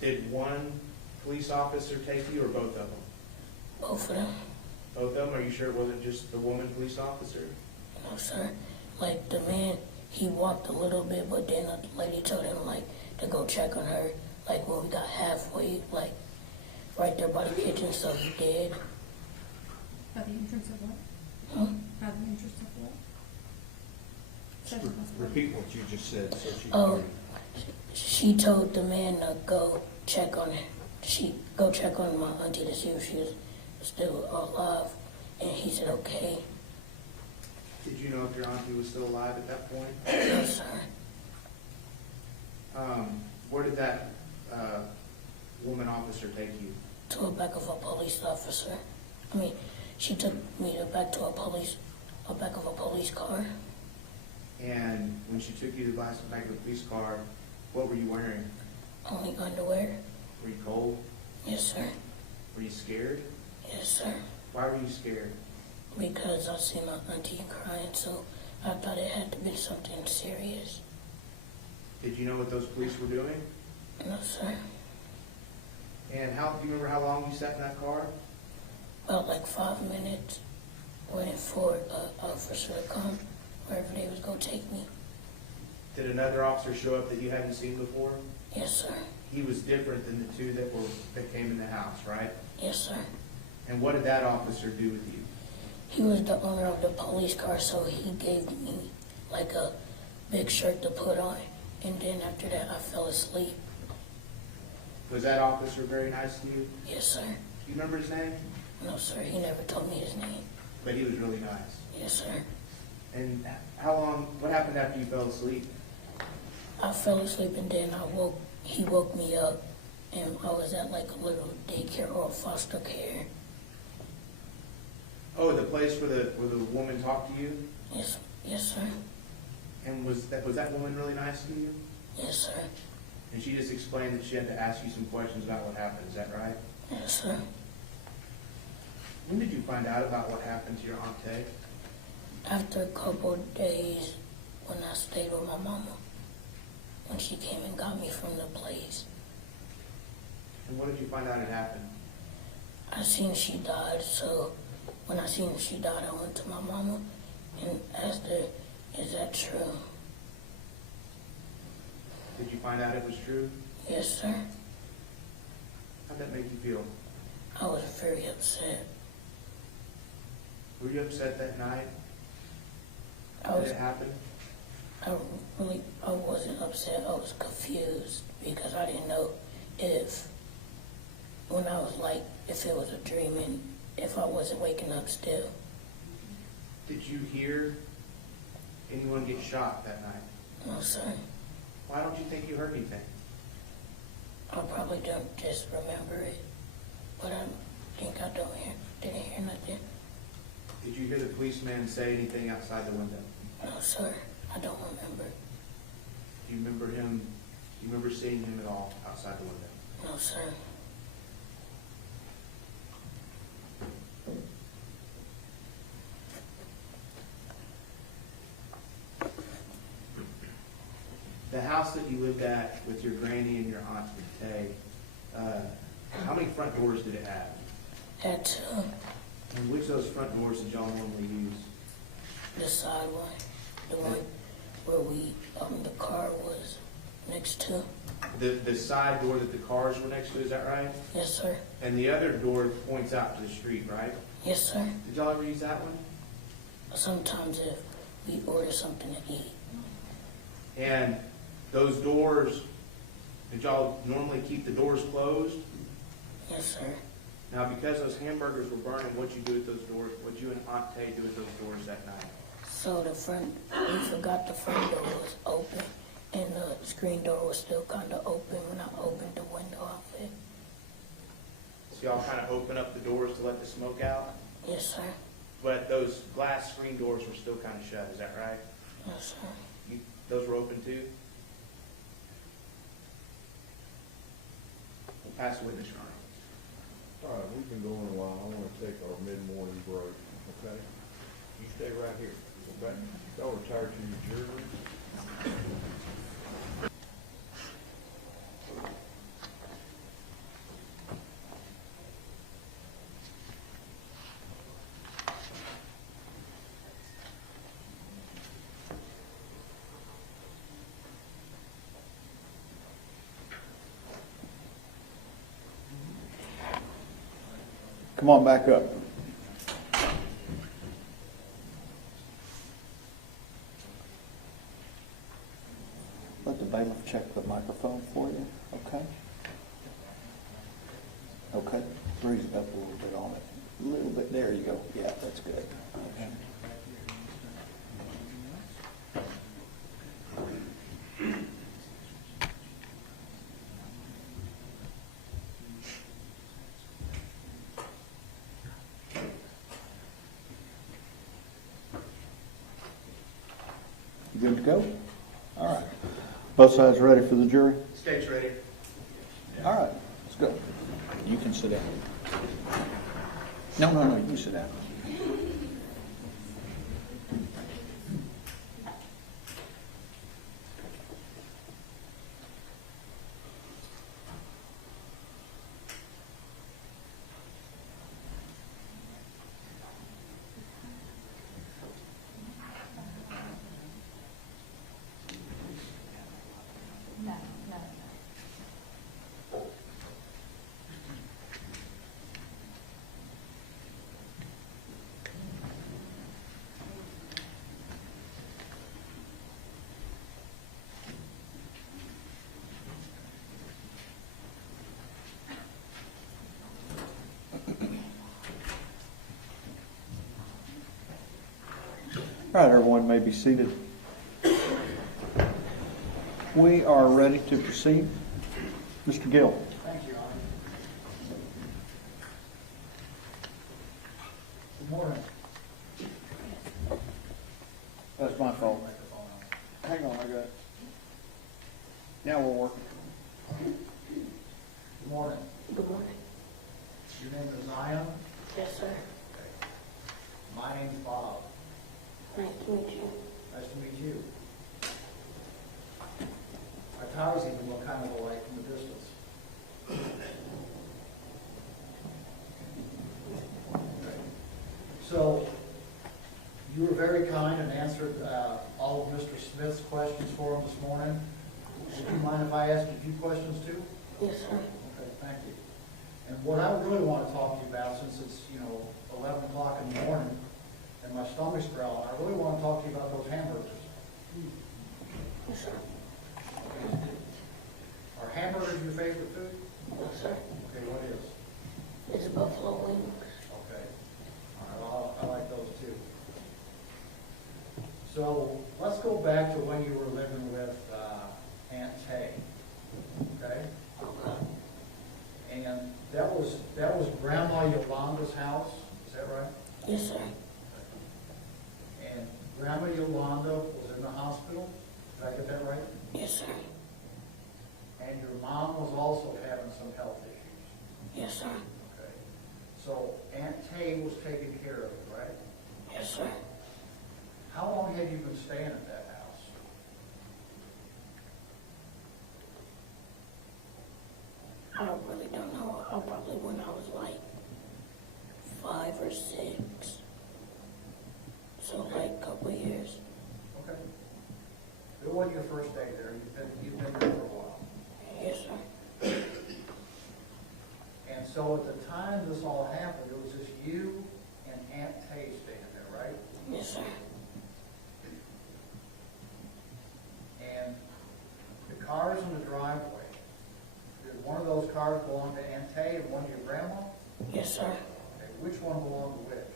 Did one police officer take you or both of them? Both of them. Both of them? Are you sure it wasn't just the woman police officer? No, sir. The man, he walked a little bit, but then the lady told him, to go check on her, when we got halfway, right there by the kitchen, so he did. By the entrance of what? Huh? By the entrance of what? Repeat what you just said so she can Oh, hear you. she told the man to go check on her. Go check on my auntie to see if she was still alive, and he said okay. Did you know if your auntie was still alive at that point? Yes, sir. Where did that woman officer take you? To the back of a police officer. I mean, she took me to back to a back of a police car. And when she took you to the back of the police car, what were you wearing? Only underwear. Were you cold? Yes, sir. Were you scared? Yes, sir. Why were you scared? Because I seen my auntie crying, so I thought it had to be something serious. Did you know what those police were doing? No, sir. And do you remember how long you sat in that car? About like 5 minutes, waiting for an officer to come, wherever they was gonna take me. Did another officer show up that you hadn't seen before? Yes, sir. He was different than the two that came in the house, right? Yes, sir. And what did that officer do with you? He was the owner of the police car, so he gave me like a big shirt to put on, and then after that I fell asleep. Was that officer very nice to you? Yes, sir. Do you remember his name? No, sir, he never told me his name. But he was really nice. Yes, sir. And what happened after you fell asleep? I fell asleep and then he woke me up, and I was at like a little daycare or foster care. Oh, the place where the woman talked to you? Yes, yes, sir. And was that woman really nice to you? Yes, sir. And she just explained that she had to ask you some questions about what happened, is that right? Yes, sir. When did you find out about what happened to your Aunt Tay? After a couple of days, when I stayed with my mama, when she came and got me from the place. And what did you find out had happened? I seen she died, so when I seen she died, I went to my mama and asked her, is that true? Did you find out it was true? Yes, sir. How'd that make you feel? I was very upset. Were you upset that night? I Did it happen? I wasn't upset. I was confused because I didn't know if it was a dream and if I wasn't waking up still. Did you hear anyone get shot that night? No, sir. Why don't you think you heard anything? I probably don't just remember it, but I think I didn't hear nothing. Did you hear the policeman say anything outside the window? No, sir. I don't remember. Do you remember seeing him at all outside the window? No, sir. The house that you lived at with your granny and your aunt Tay, how many front doors did it have? Had two. And which of those front doors did y'all normally use? The side one. The one where the car was next to. The side door that the cars were next to, is that right? Yes, sir. And the other door points out to the street, right? Yes, sir. Did y'all ever use that one? Sometimes if we order something to eat. And those doors, did y'all normally keep the doors closed? Yes, sir. Now, because those hamburgers were burning, what'd you do with those doors? What'd you and Aunt Tay do with those doors that night? So we forgot the front door was open, and the screen door was still kind of open when I opened the window off it. So y'all kind of open up the doors to let the smoke out? Yes, sir. But those glass screen doors were still kind of shut, is that right? Yes, sir. Those were open too? We'll pass the witness, Your Honor. All right, we've been going a while. I want to take our mid-morning break, okay? You stay right here, okay? Y'all retire to your jury. Come on back up. Let the bailiff check the microphone for you, okay? Okay, breathe it up a little bit on it. A little bit, there you go. Yeah, that's good. Okay. Good to go? All right. Both sides ready for the jury? State's ready. All right, let's go. You can sit down. No, you sit down. All right, everyone may be seated. We are ready to proceed. Mr. Gill. Thank you, Your Honor. Good morning. That's my fault. Hang on, I got it. Now we're working. Good morning. Good morning. Your name is Zion? Yes, sir. My name's Bob. Nice to meet you. Nice to meet you. Our towers even look kind of alike from the distance. So, you were very kind and answered all of Mr. Smith's questions for him this morning. Would you mind if I asked you a few questions too? Yes, sir. Okay, thank you. And what I really want to talk to you about, since it's, 11 o'clock in the morning, and my stomach's growling, I really want to talk to you about those hamburgers. Yes, sir. Are hamburgers your favorite food? Yes, sir. Okay, what is? It's buffalo wings. Okay. All right, well, I like those too. So, let's go back to when you were living with Aunt Tay, okay? Okay. And that was Grandma Yolanda's house, is that right? Yes, sir. And Grandma Yolanda was in the hospital, did I get that right? Yes, sir. And your mom was also having some health issues, Yes, sir. okay? So Aunt Tay was taking care of it, right? Yes, sir. How long had you been staying at that house? I really don't know. Probably when I was like 5 or 6. So like a couple years. Okay. It wasn't your first day there, you've been there for a while. Yes, sir. And so at the time this all happened, it was just you and Aunt Tay staying there, right? Yes, sir. And the cars in the driveway, did one of those cars belong to Aunt Tay and one to your grandma? Yes, sir. Okay, which one belonged to which?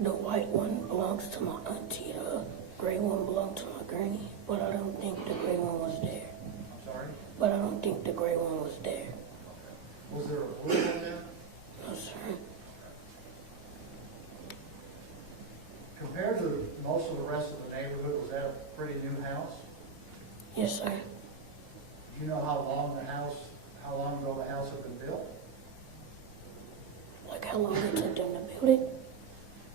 The white one belongs to my auntie. The gray one belonged to my granny. But I don't think the gray one was there. I'm sorry? But I don't think the gray one was there. Okay. Was there a blue one there? No, sir. Compared to most of the rest of the neighborhood, was that a pretty new house? Yes, sir. Do you know how long ago the house had been built? Like how long it took them to build it?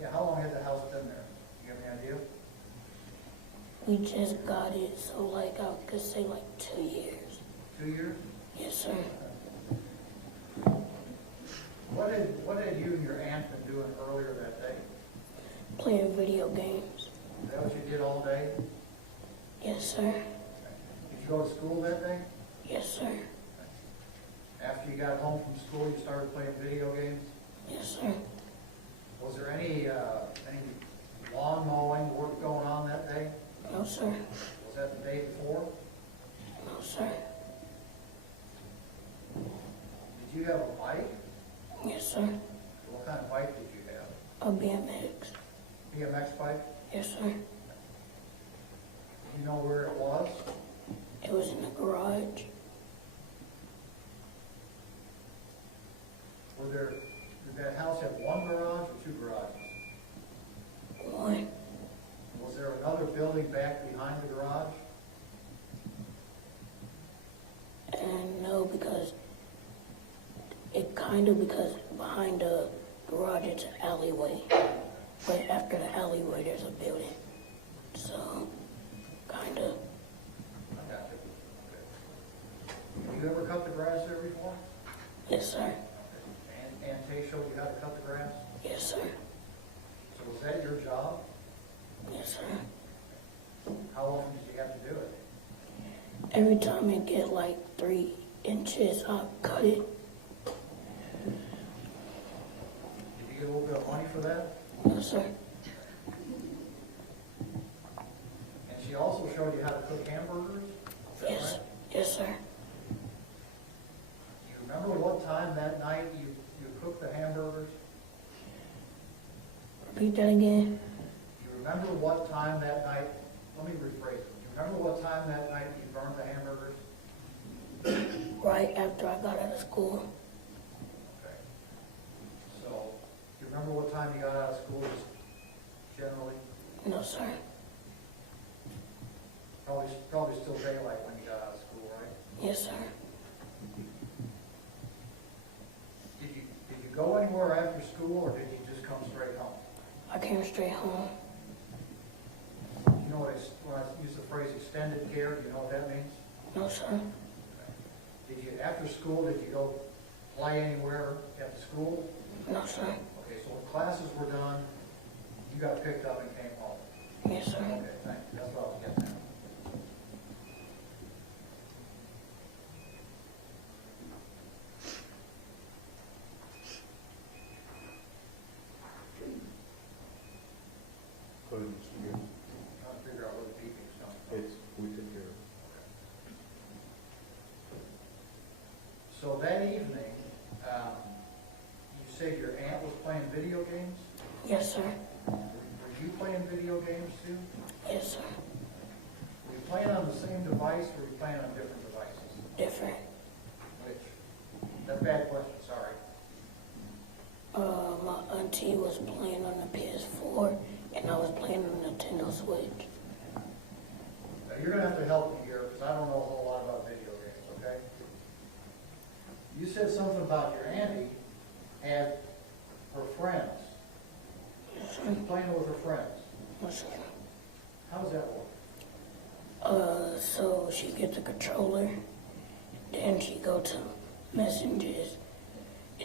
Yeah, how long had the house been there? Do you have any idea? We just got it, so like I could say like 2 years. 2 years? Yes, sir. What had you and your aunt been doing earlier that day? Playing video games. Is that what you did all day? Yes, sir. Did you go to school that day? Yes, sir. After you got home from school, you started playing video games? Yes, sir. Was there any lawn mowing work going on that day? No, sir. Was that the day before? No, sir. Did you have a bike? Yes, sir. What kind of bike did you have? A BMX. BMX bike? Yes, sir. Do you know where it was? It was in the garage. Did that house have one garage or two garages? One. Was there another building back behind the garage? And no, because because behind the garage it's an alleyway. But after the alleyway there's a building. So, kind of. I got you. Okay. You ever cut the grass there before? Yes, sir. And Tay showed you how to cut the grass? Yes, sir. So was that your job? Yes, sir. How often did you have to do it? Every time it get like 3 inches, I cut it. Did you get a little bit of money for that? No, sir. And she also showed you how to cook hamburgers? Is that Yes. right? Yes, sir. Do you remember what time that night you cooked the hamburgers? Repeat that again. Do you remember what time that night, let me rephrase it. Do you remember what time that night you burned the hamburgers? Right after I got out of school. Okay. So, do you remember what time you got out of school, just generally? No, sir. Probably still daylight when you got out of school, right? Yes, sir. Did you go anywhere after school, or did you just come straight home? I came straight home. You know when I use the phrase extended care, do you know what that means? No, sir. After school, did you go play anywhere at the school? No, sir. Okay, so when classes were done, you got picked up and came home? Yes, sir. Okay, thank you, that's what I was getting at. Close this again. Trying to figure out where the beeping's coming from. We took care of it. So that evening, you said your aunt was playing video games? Yes, sir. Were you playing video games too? Yes, sir. Were you playing on the same device, or were you playing on different devices? Different. Which? That's a bad question, sorry. My auntie was playing on the PS4, and I was playing on the Nintendo Switch. Now, you're gonna have to help me here, because I don't know a whole lot about video games, okay? You said something about your auntie had her friends. Yes, She sir. was playing with her friends. Yes, sir. How does that work? So she gets a controller, then she go to messages,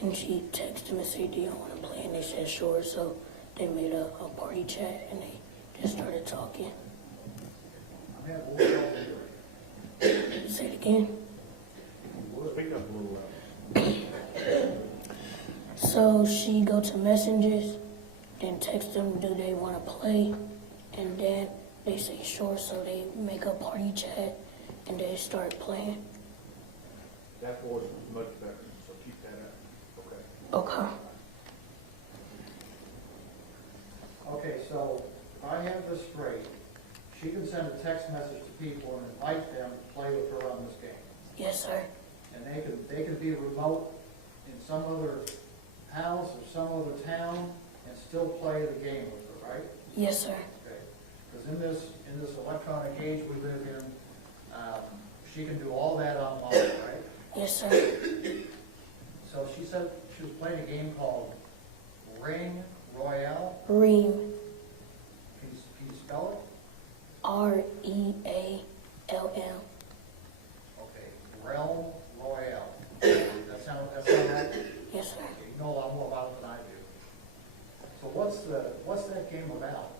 and she texts them and say, do you want to play? And they said, sure. So they made a party chat, and they just started talking. I'm having a little trouble hearing. Say it again. Speak up a little louder. So she go to messages, then text them, do they want to play? And then they say sure, so they make a party chat, and they start playing. That voice was much better, so keep that up, okay? Okay. Okay, so if I have this straight, she can send a text message to people and invite them to play with her on this game. Yes, sir. And they can be remote in some other house or some other town and still play the game with her, right? Yes, sir. Okay. Because in this electronic age we live in, she can do all that online, right? Yes, sir. So she said she was playing a game called Ring Royale. Ream. Can you spell it? REALM. Okay, Realm Royale. That sound right? Yes, sir. Okay, you know a lot more about it than I do. So what's that game about?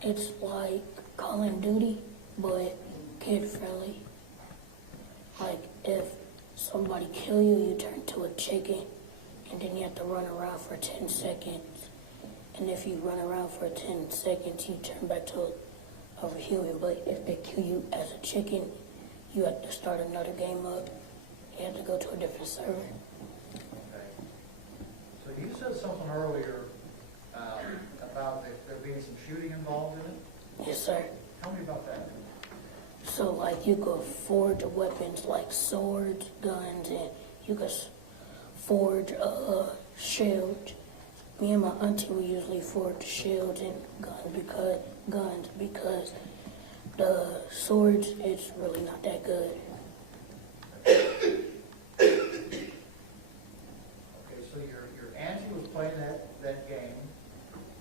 It's like Call of Duty, but kid friendly. Like if somebody kill you, you turn to a chicken, and then you have to run around for 10 seconds. And if you run around for 10 seconds, you turn back to a human. But if they kill you as a chicken, you have to start another game up. You have to go to a different server. Okay. So you said something earlier about there being some shooting involved in it? Yes, sir. Tell me about that. So like you could forge weapons like swords, guns, and you could forge shields Me and my auntie we usually forward the shields and guns because the swords it's really not that good. Okay, so your auntie was playing that game,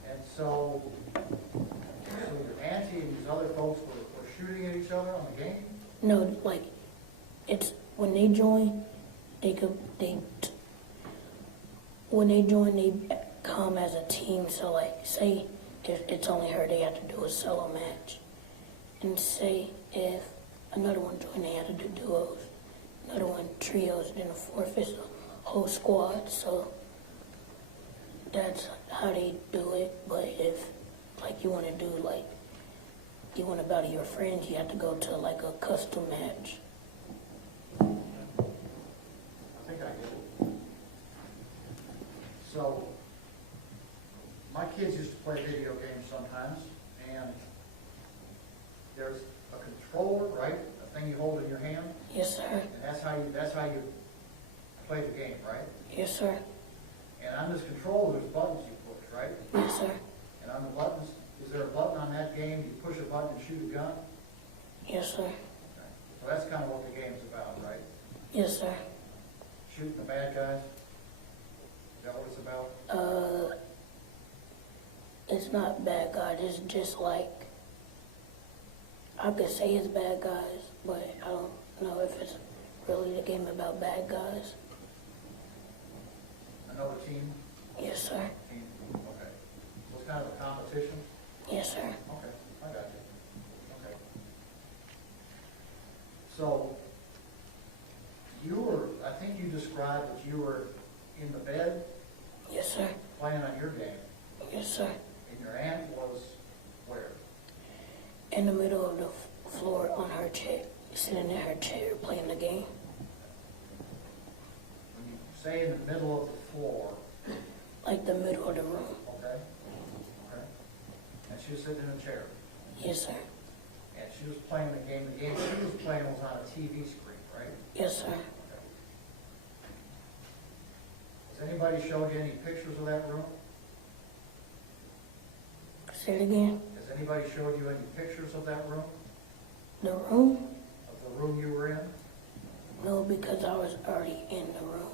and so your auntie and these other folks were shooting at each other on the game? No, like it's when they join, they come as a team. So like, say if it's only her, they have to do a solo match, and say if another one joined, they have to do duos. Another one trios, then the fourth is a whole squad. So that's how they do it. But if like you want to do like you want to battle your friends, you have to go to like a custom match. I think I get it. So, my kids used to play video games sometimes, and there's a controller, right? A thing you hold in your hand, Yes, sir. and that's how you play the game, right? Yes, sir. And on this controller, there's buttons you push, right? Yes, sir. And on the buttons, is there a button on that game, you push a button and shoot a gun? Yes, sir. Okay. So that's kind of what the game's about, right? Yes, sir. Shooting the bad guys? Is that what it's about? It's not bad guys. It's just like I could say it's bad guys, but I don't know if it's really the game about bad guys. Another team? Yes, sir. Team, okay. So it's kind of a competition? Yes, sir. Okay, I got you. Okay. So, I think you described that you were in the bed Yes, sir. playing on your game, Yes, sir. and your aunt was where? In the middle of the floor on her chair, sitting in her chair playing the game. When you say in the middle of the floor, Like the middle of the room. okay? Okay. And she was sitting in a chair, Yes, sir. and she was playing the game. The game she was playing was on a TV screen, right? Yes, sir. Has anybody showed you any pictures of that room? Say it again. Has anybody showed you any pictures of that room? The room? Of the room you were in? No, because I was already in the room.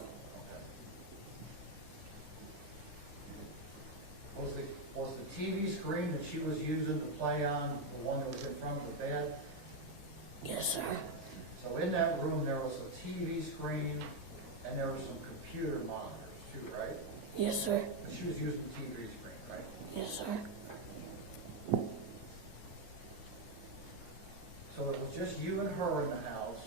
Okay. Was the TV screen that she was using to play on the one that was in front of the bed? Yes, sir. So in that room, there was a TV screen and there were some computer monitors too, right? Yes, sir. But she was using the TV screen, right? Yes, sir. So it was just you and her in the house.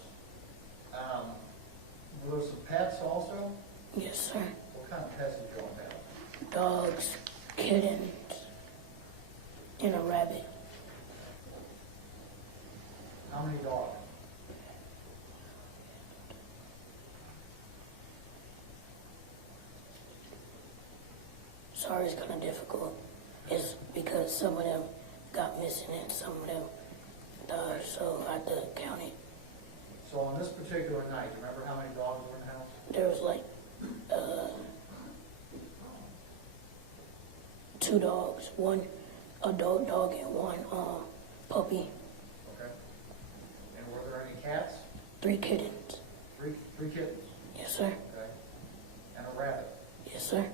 Were there some pets also? Yes, sir. What kind of pets did you all have? Dogs, kittens, and a rabbit. How many dogs? Sorry, it's kind of difficult. It's because some of them got missing and some of them died, so I had to count it. So on this particular night, do you remember how many dogs were in the house? There was like 2 dogs, one adult dog and one puppy, Okay. And were there any cats? 3 kittens. Three kittens, Yes, sir. okay? And a rabbit. Yes, sir.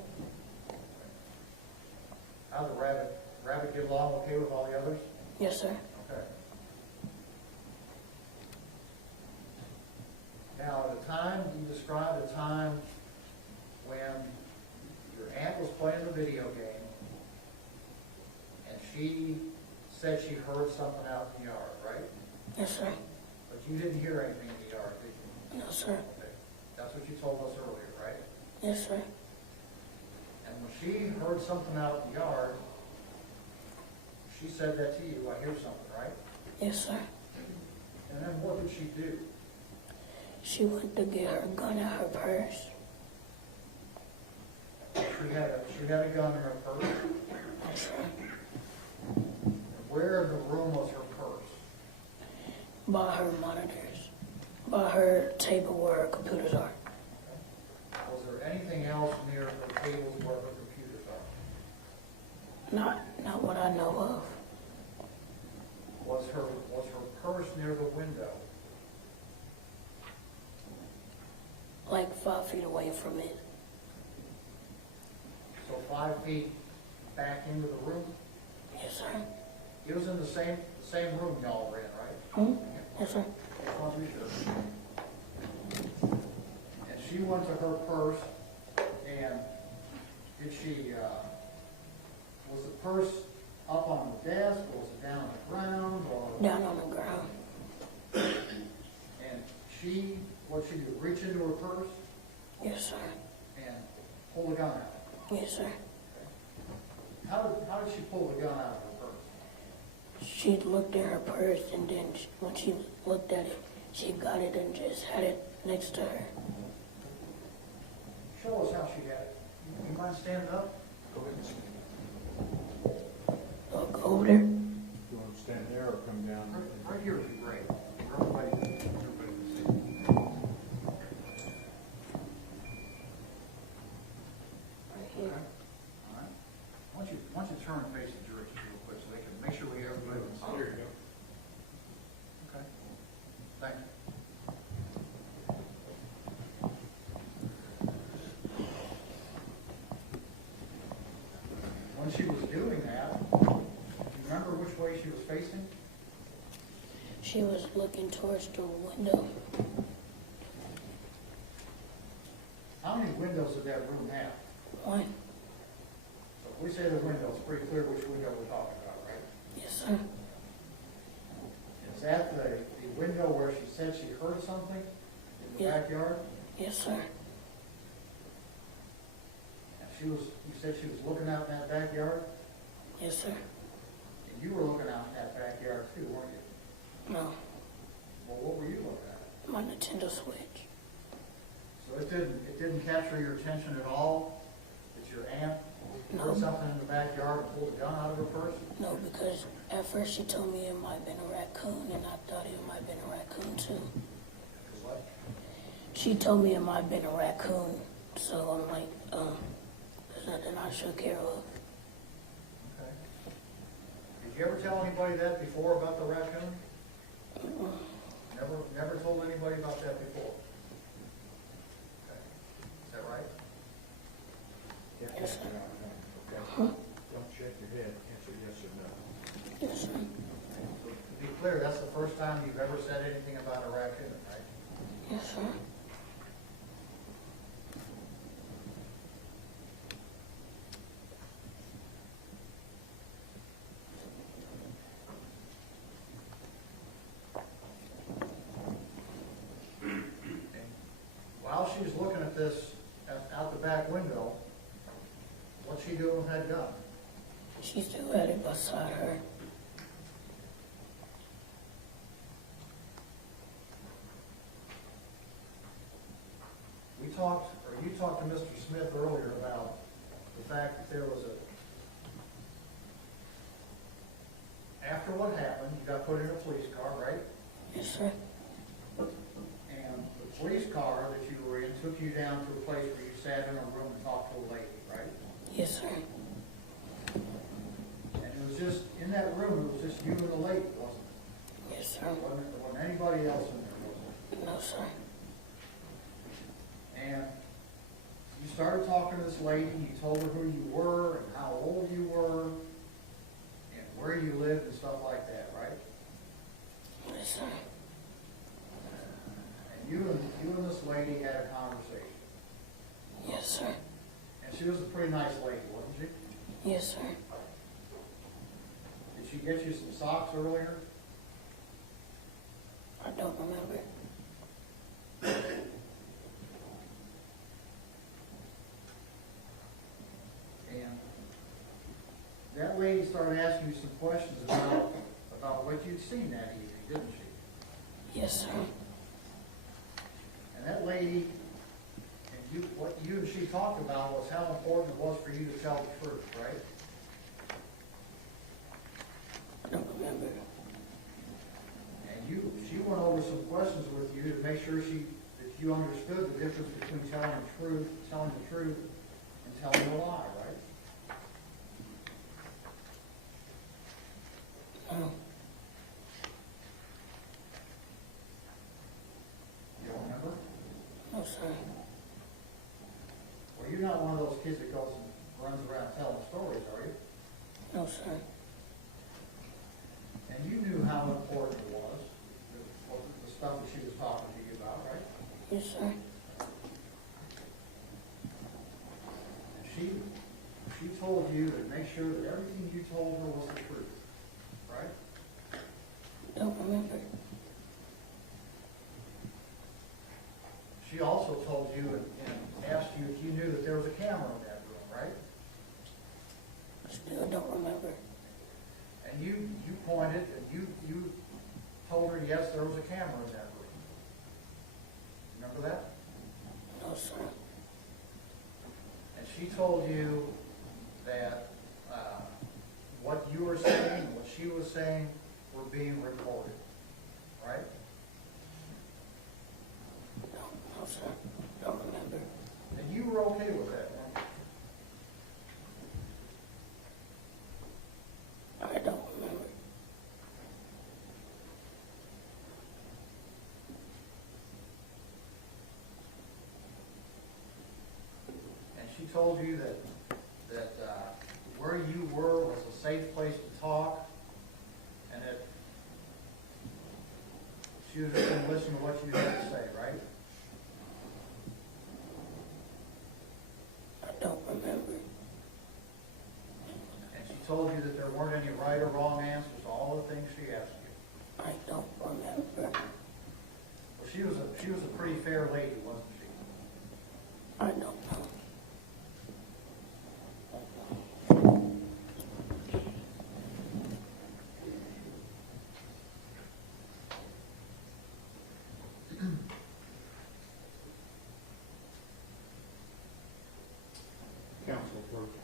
How'd the rabbit get along okay with all the others? Yes, sir. Okay. Now, at the time, you described a time when your aunt was playing the video game, and she said she heard something out in the yard, right? Yes, sir. But you didn't hear anything in the yard, did you? No, sir. Okay. That's what you told us earlier, right? Yes, sir. And when she heard something out in the yard, she said that to you, I hear something, right? Yes, sir. And then what did she do? She went to get her gun out her purse. She had a gun in her purse. Yes, sir. Where in the room was her purse? By her monitors. By her table where her computers are. Was there anything else near the tables where her computers are? Not what I know of. Was her purse near the window? Like 5 feet away from it. So 5 feet back into the room? Yes, sir. It was in the same room y'all were in, right? Yes, sir. And she went to her purse, and did she, was the purse up on the desk, or was it down on the ground, or? Down on the ground. And what'd she do, reach into her purse Yes, sir. and pull the gun out? Yes, sir. How did she pull the gun out of her purse? She looked at her purse, and then when she looked at it, she got it and just had it next to her. Show us how she had it. You mind standing up? Go ahead and stand. I'll go over there. You want to stand there or come down? Right here would be great. Everybody can see. Right here. All right. Why don't you turn and face the jury real quick so they can make sure we have everybody can see. There you go. Okay. Thank you. When she was doing that, do you remember which way she was facing? She was looking towards the window. How many windows did that room have? One. So if we say the window, it's pretty clear which window we're talking about, right? Yes, sir. Is that the window where she said she heard something in the Yeah. backyard? Yes, sir. And you said she was looking out in that backyard? Yes, sir. And you were looking out in that backyard too, weren't you? No. Well, what were you looking at? My Nintendo Switch. So it didn't capture your attention at all that your aunt No. heard something in the backyard and pulled a gun out of her purse? No, because at first she told me it might have been a raccoon, and I thought it might have been a raccoon too. What? She told me it might have been a raccoon, so I'm like, there's nothing I should care of. Okay. Did you ever tell anybody that before about the raccoon? Never told anybody about that before? Okay. Is that right? Yes, sir. Okay. Don't shake your head. Answer yes or no. Yes, sir. To be clear, that's the first time you've ever said anything about a raccoon, right? Yes, sir. While she's looking at this out the back window, what's she doing with that gun? She still had it beside her. You talked to Mr. Smith earlier about the fact that there was after what happened, you got put in a police car, right? Yes, sir. And the police car that you were in took you down to a place where you sat in a room and talked to a lady, right? Yes, sir. And it was just, in that room, it was just you and the lady, wasn't it? Yes, sir. There wasn't anybody else in there, was there? No, sir. And you started talking to this lady, and you told her who you were, and how old you were, and where you lived, and stuff like that, right? Yes, sir. And you and this lady had a conversation. Yes, sir. And she was a pretty nice lady, wasn't she? Yes, sir. Did she get you some socks earlier? I don't remember. And that lady started asking you some questions about what you'd seen that evening, didn't she? Yes, sir. And that lady, what you and she talked about was how important it was for you to tell the truth, right? I don't remember. And she went over some questions with you to make sure that you understood the difference between telling the truth and telling a lie, right? those kids that goes and runs around telling stories, are you? No, sir. And you knew how important it was, the stuff that she was talking to you about, right? Yes, sir. And she told you to make sure that everything you told her was the truth, right? Don't remember. She also told you and asked you if you knew that there was a camera in that room, right? Still don't remember. And you pointed and you told her, yes, there was a camera in that room. Remember that? No, sir. And she told you that what you were saying and what she was saying were being recorded, right? No, sir. Don't remember. And you were okay with that, weren't you? I don't remember. And she told you that where you were was a safe place to talk, and that she was just going to listen to what you had to say, right? I don't remember. And she told you that there weren't any right or wrong answers to all the things she asked you. I don't remember. Well, she was a pretty fair lady, wasn't she? I don't know. Council approved.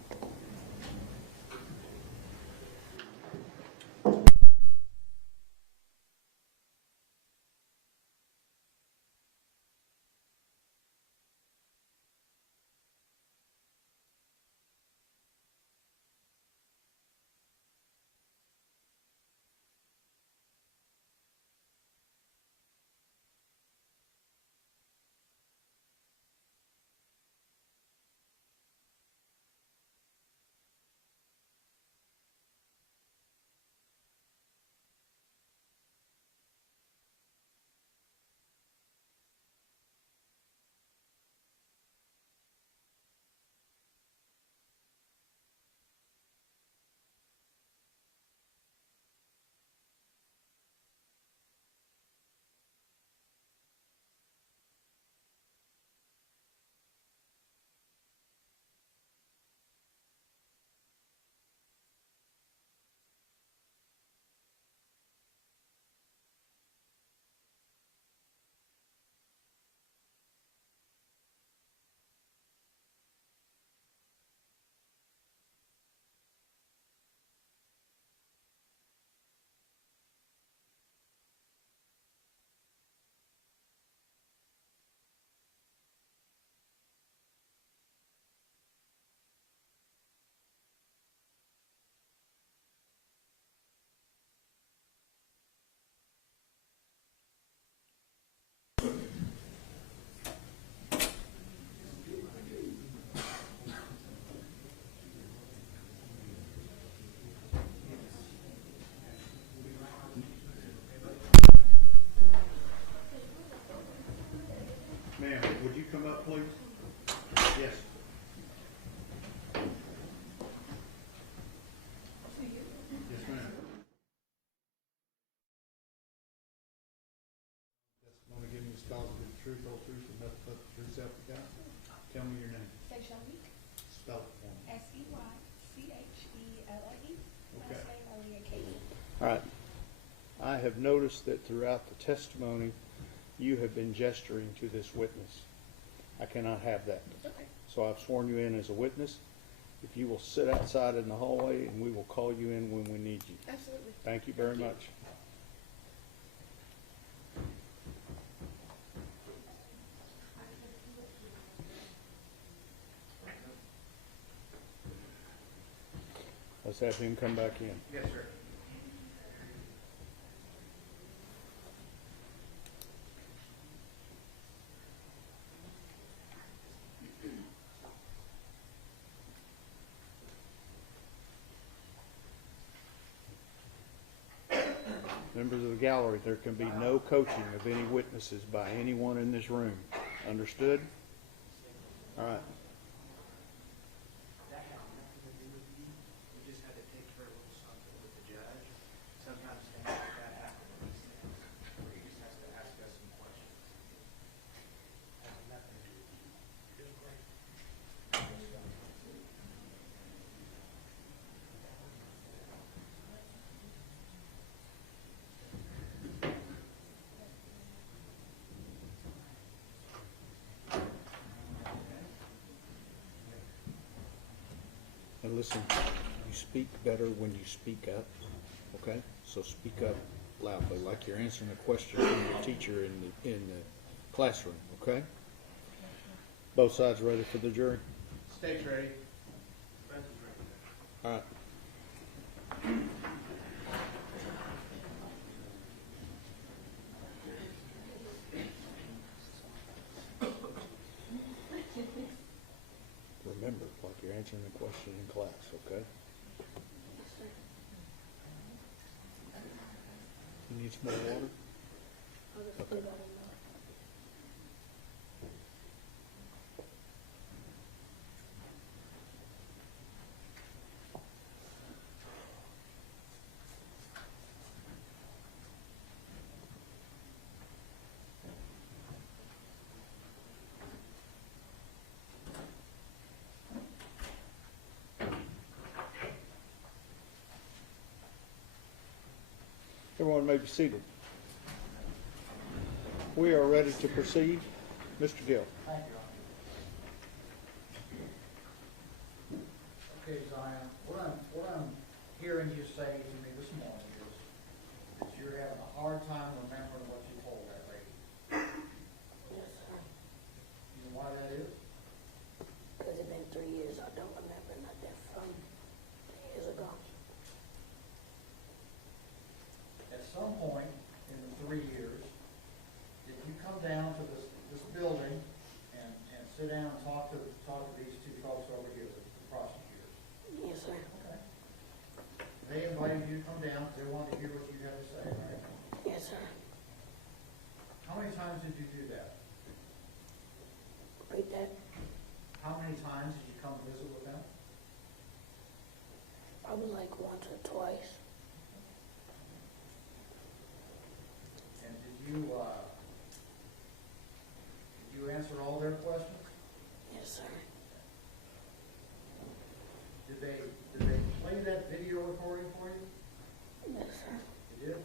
Ma'am, would you come up, please? Yes. Yes, ma'am. Testimony giving this cause of the truth, whole truth, and nothing but the truth, self to God. Tell me your name. Seychelles, Spell it for me. Seychelle. Okay. Last name Aaliyah. All right. I have noticed that throughout the testimony, you have been gesturing to this witness. I cannot have that. Okay. So I've sworn you in as a witness. If you will sit outside in the hallway, and we will call you in when we need you. Absolutely. Thank you very much. Let's have him come back in. Yes, sir. Members of the gallery, there can be no coaching of any witnesses by anyone in this room. Understood? All right. That had nothing to do with you. We just had to take care of a little something with the judge. Sometimes things like that happen in these things, where he just has to ask us some questions. Has nothing to do with you. You're doing great. And listen, you speak better when you speak up, okay? So speak up loudly, like you're answering a question from your teacher in the classroom, okay? Both sides ready for the jury? State's ready. Defense is ready. All right. Remember, like you're answering a question in class, okay? You need some more water? Okay. Everyone may be seated. We are ready to proceed. Mr. Gill. Thank you. Okay, Zion, what I'm hearing you say to me this morning is you're having a hard time remembering what you told that lady. Yes, sir. You know why that is? Because it's been 3 years. I don't remember nothing from years ago. At some point in the 3 years, did you come down to this building and sit down and talk to these two folks over here, the prosecutors? Yes, sir. Okay. They invited you to come down because they wanted to hear what you had to say, right? Yes, sir. How many times did you do that? Repeat that. How many times did you come visit with them? Probably like once or twice. And did you answer all their questions? Yes, sir. Did they play that video recording for you? Yes, sir. They did?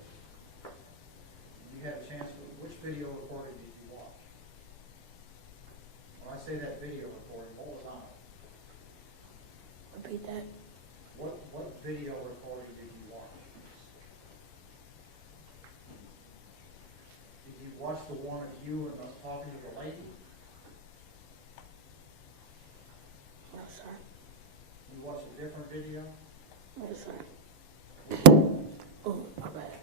You had a chance to, which video recording did you watch? When I say that video recording, what was on it? Repeat that. What video recording did you watch? Did you watch the one of you and us talking to the lady? No, sir. You watched a different video? Yes, sir. Oh, my bad.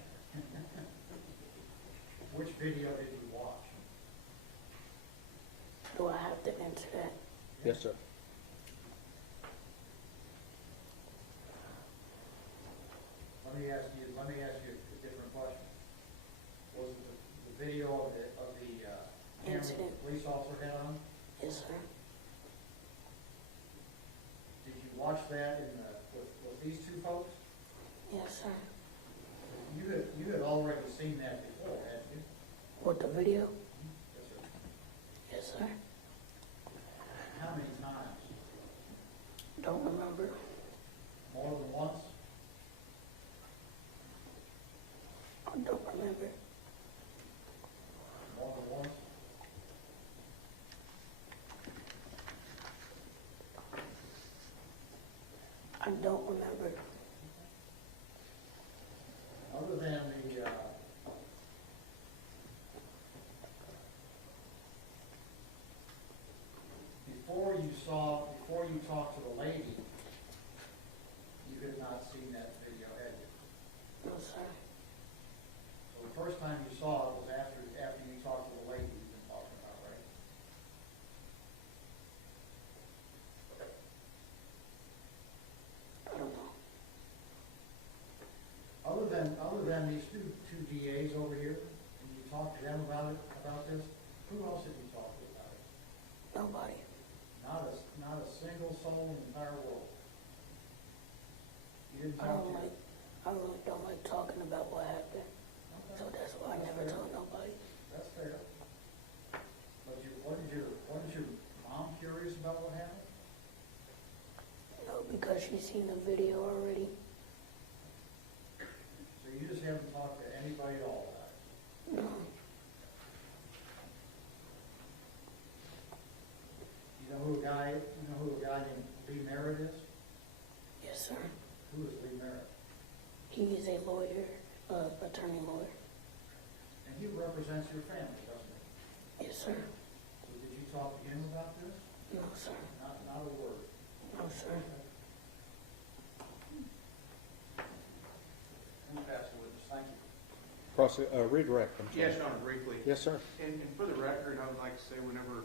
Which video did you watch? Do I have to answer that? Yes, sir. Let me ask you a different question. Was it the video of the camera Incident. the police officer had on? Yes, sir. Did you watch that with these two folks? Yes, sir. You had already seen that before, hadn't you? What, the video? Yes, sir. Yes, sir. How many times? Don't remember. More than once? I don't remember. More than once? I don't remember. Other than before you talked to the lady, you had not seen that video, had you? No, sir. So the first time you saw it was after you talked to the lady you've been talking about, right? I don't know. Other than these two talk to them about this? Who else did you talk to about it? Nobody. Not a single soul in the entire world. You didn't I talk don't to like, I really don't like talking about what happened, so that's why I never told nobody. That's fair. But what is your mom curious about what happened? No, because she's seen the video already. So you just haven't talked to anybody at all about it? No. You know who a guy named Lee Merritt is? Yes, sir. Who is Lee Merritt? He is a lawyer, attorney lawyer. And he represents your family, doesn't he? Yes, sir. So did you talk to him about this? No, sir. Not a word. No, sir. And pass the witness. Thank you. Redirect, I'm sorry. Yes, Your Honor, briefly. Yes, sir. And for the record, I would like to say whenever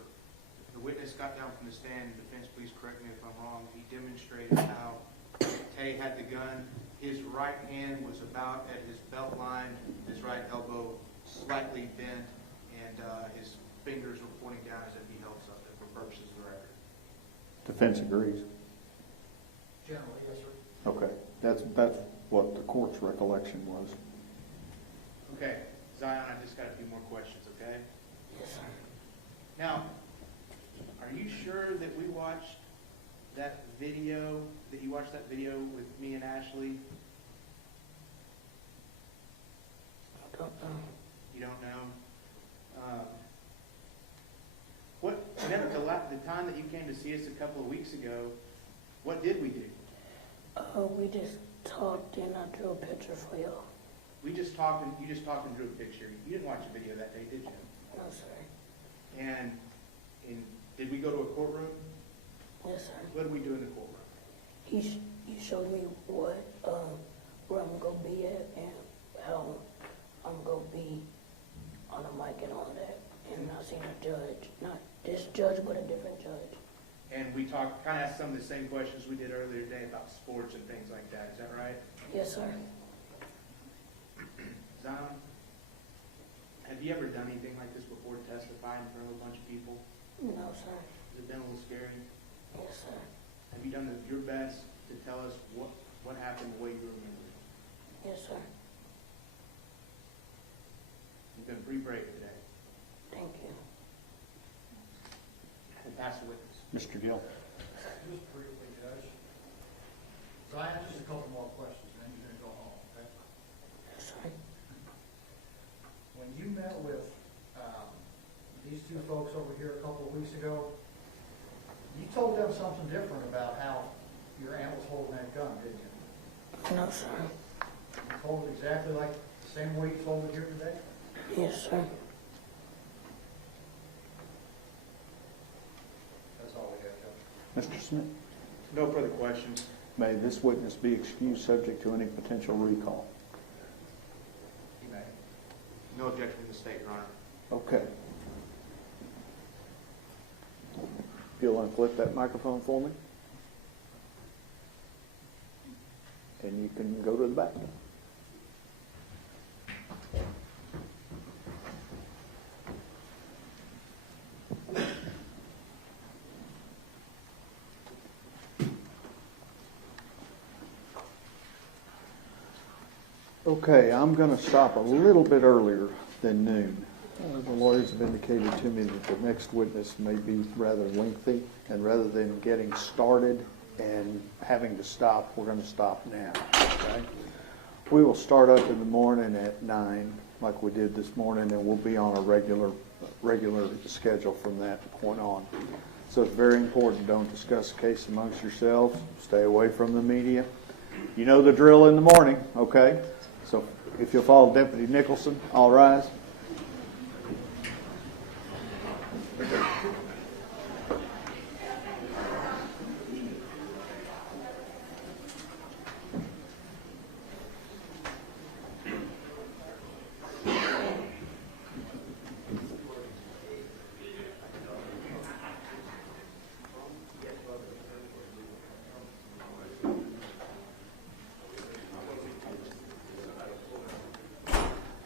the witness got down from the stand, defense, please correct me if I'm wrong, he demonstrated how Tay had the gun. His right hand was about at his belt line, his right elbow slightly bent, and his fingers were pointing down as if he held something for purposes of the record. Defense agrees. Generally, yes, sir. Okay, that's what the court's recollection was. Okay, Zion, I just got a few more questions, okay? Yes, sir. Now, are you sure that we watched that video, that you watched that video with me and Ashley? I don't know. You don't know? The time that you came to see us a couple of weeks ago, what did we do? We just talked and I drew a picture for y'all. We just talked and you just talked and drew a picture. You didn't watch the video that day, did you? No, sir. And did we go to a courtroom? Yes, sir. What did we do in the courtroom? He showed me where I'm gonna be at and how I'm gonna be on the mic and all that. And I seen a judge, not this judge, but a different judge. And we talked, kind of asked some of the same questions we did earlier today about sports and things like that. Is that right? Yes, sir. Zion, have you ever done anything like this before, testified in front of a bunch of people? No, sir. Has it been a little scary? Yes, sir. Have you done your best to tell us what happened the way you remember it? Yes, sir. You've been pretty brave today. Thank you. And pass the witness. Mr. Gill. Just briefly, Judge. Zion, just a couple more questions, and then you're gonna go home, okay? Yes, sir. When you met with these two folks over here a couple of weeks ago, you told them something different about how your aunt was holding that gun, didn't you? No, sir. You told it exactly like the same way you told it here today? Yes, sir. That's all we have, Judge. Mr. Smith, No further questions. may this witness be excused subject to any potential recall? You may. No objection from the state, Your Honor. Okay. If you'll unflip that microphone for me. And you can go to the back. Okay, I'm going to stop a little bit earlier than noon. The lawyers have indicated to me that the next witness may be rather lengthy, and rather than getting started and having to stop, we're going to stop now. Okay? We will start up in the morning at 9, like we did this morning, and we'll be on a regular schedule from that point on. So it's very important, don't discuss the case amongst yourselves. Stay away from the media. You know the drill in the morning, okay? So if you'll follow Deputy Nicholson, all rise.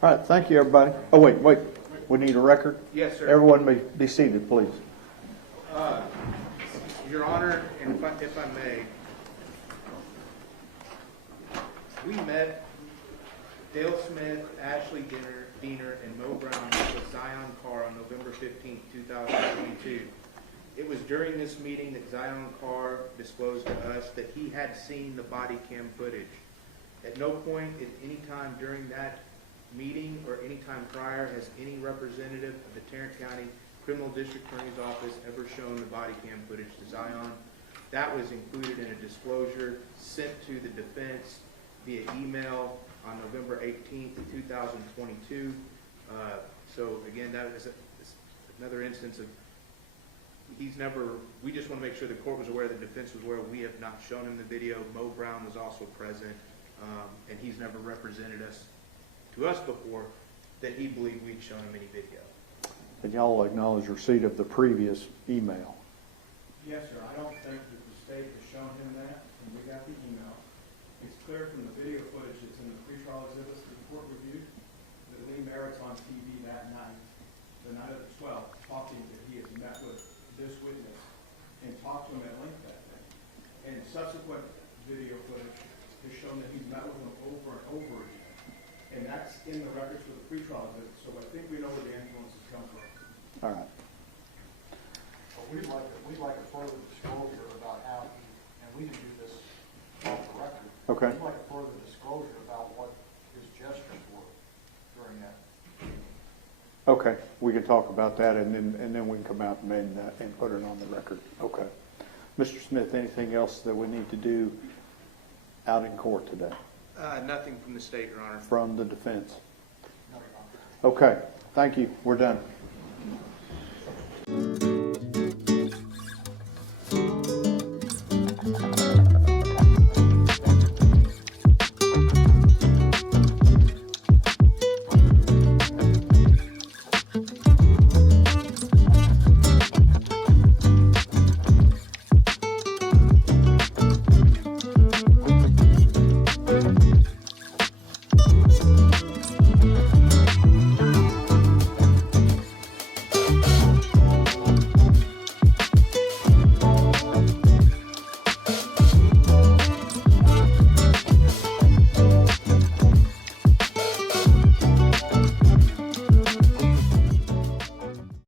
All right, thank you, everybody. Oh, wait. we need a record. Yes, sir. Everyone may be seated, please. Your Honor, and if I may, we met Dale Smith, Ashley Diener, and Mo Brown with Zion Carr on November 15th, 2022. It was during this meeting that Zion Carr disclosed to us that he had seen the body cam footage. At no point at any time during that meeting or any time prior has any representative of the Tarrant County Criminal District Attorney's Office ever shown the body cam footage to Zion. That was included in a disclosure sent to the defense via email on November 18th, 2022. So again, that is another instance of we just want to make sure the court was aware, the defense was aware. We have not shown him the video. Mo Brown was also present, and he's never represented us to us before that he believed we'd shown him any video. And y'all acknowledge receipt of the previous email. Yes, sir. I don't think that the state has shown him that, and we got the email. It's clear from the video footage that's in the pretrial exhibits that the court reviewed that Lee Merritt's on TV that night, the night of the 12th, talking that he has met with this witness and talked to him at length that day. And subsequent video footage has shown that he's met with him over and over again. And that's in the records for the pretrial exhibits, so I think we know where the influences come from. All right. But we'd like a further disclosure about how, and we can do this off the record. Okay. We'd like a further disclosure about what his gestures were during that. Okay, we can talk about that, and then we can come out and put it on the record. Okay. Mr. Smith, anything else that we need to do out in court today Nothing from the state, Your Honor. from the defense? No, Your Honor. Okay, thank you. We're done.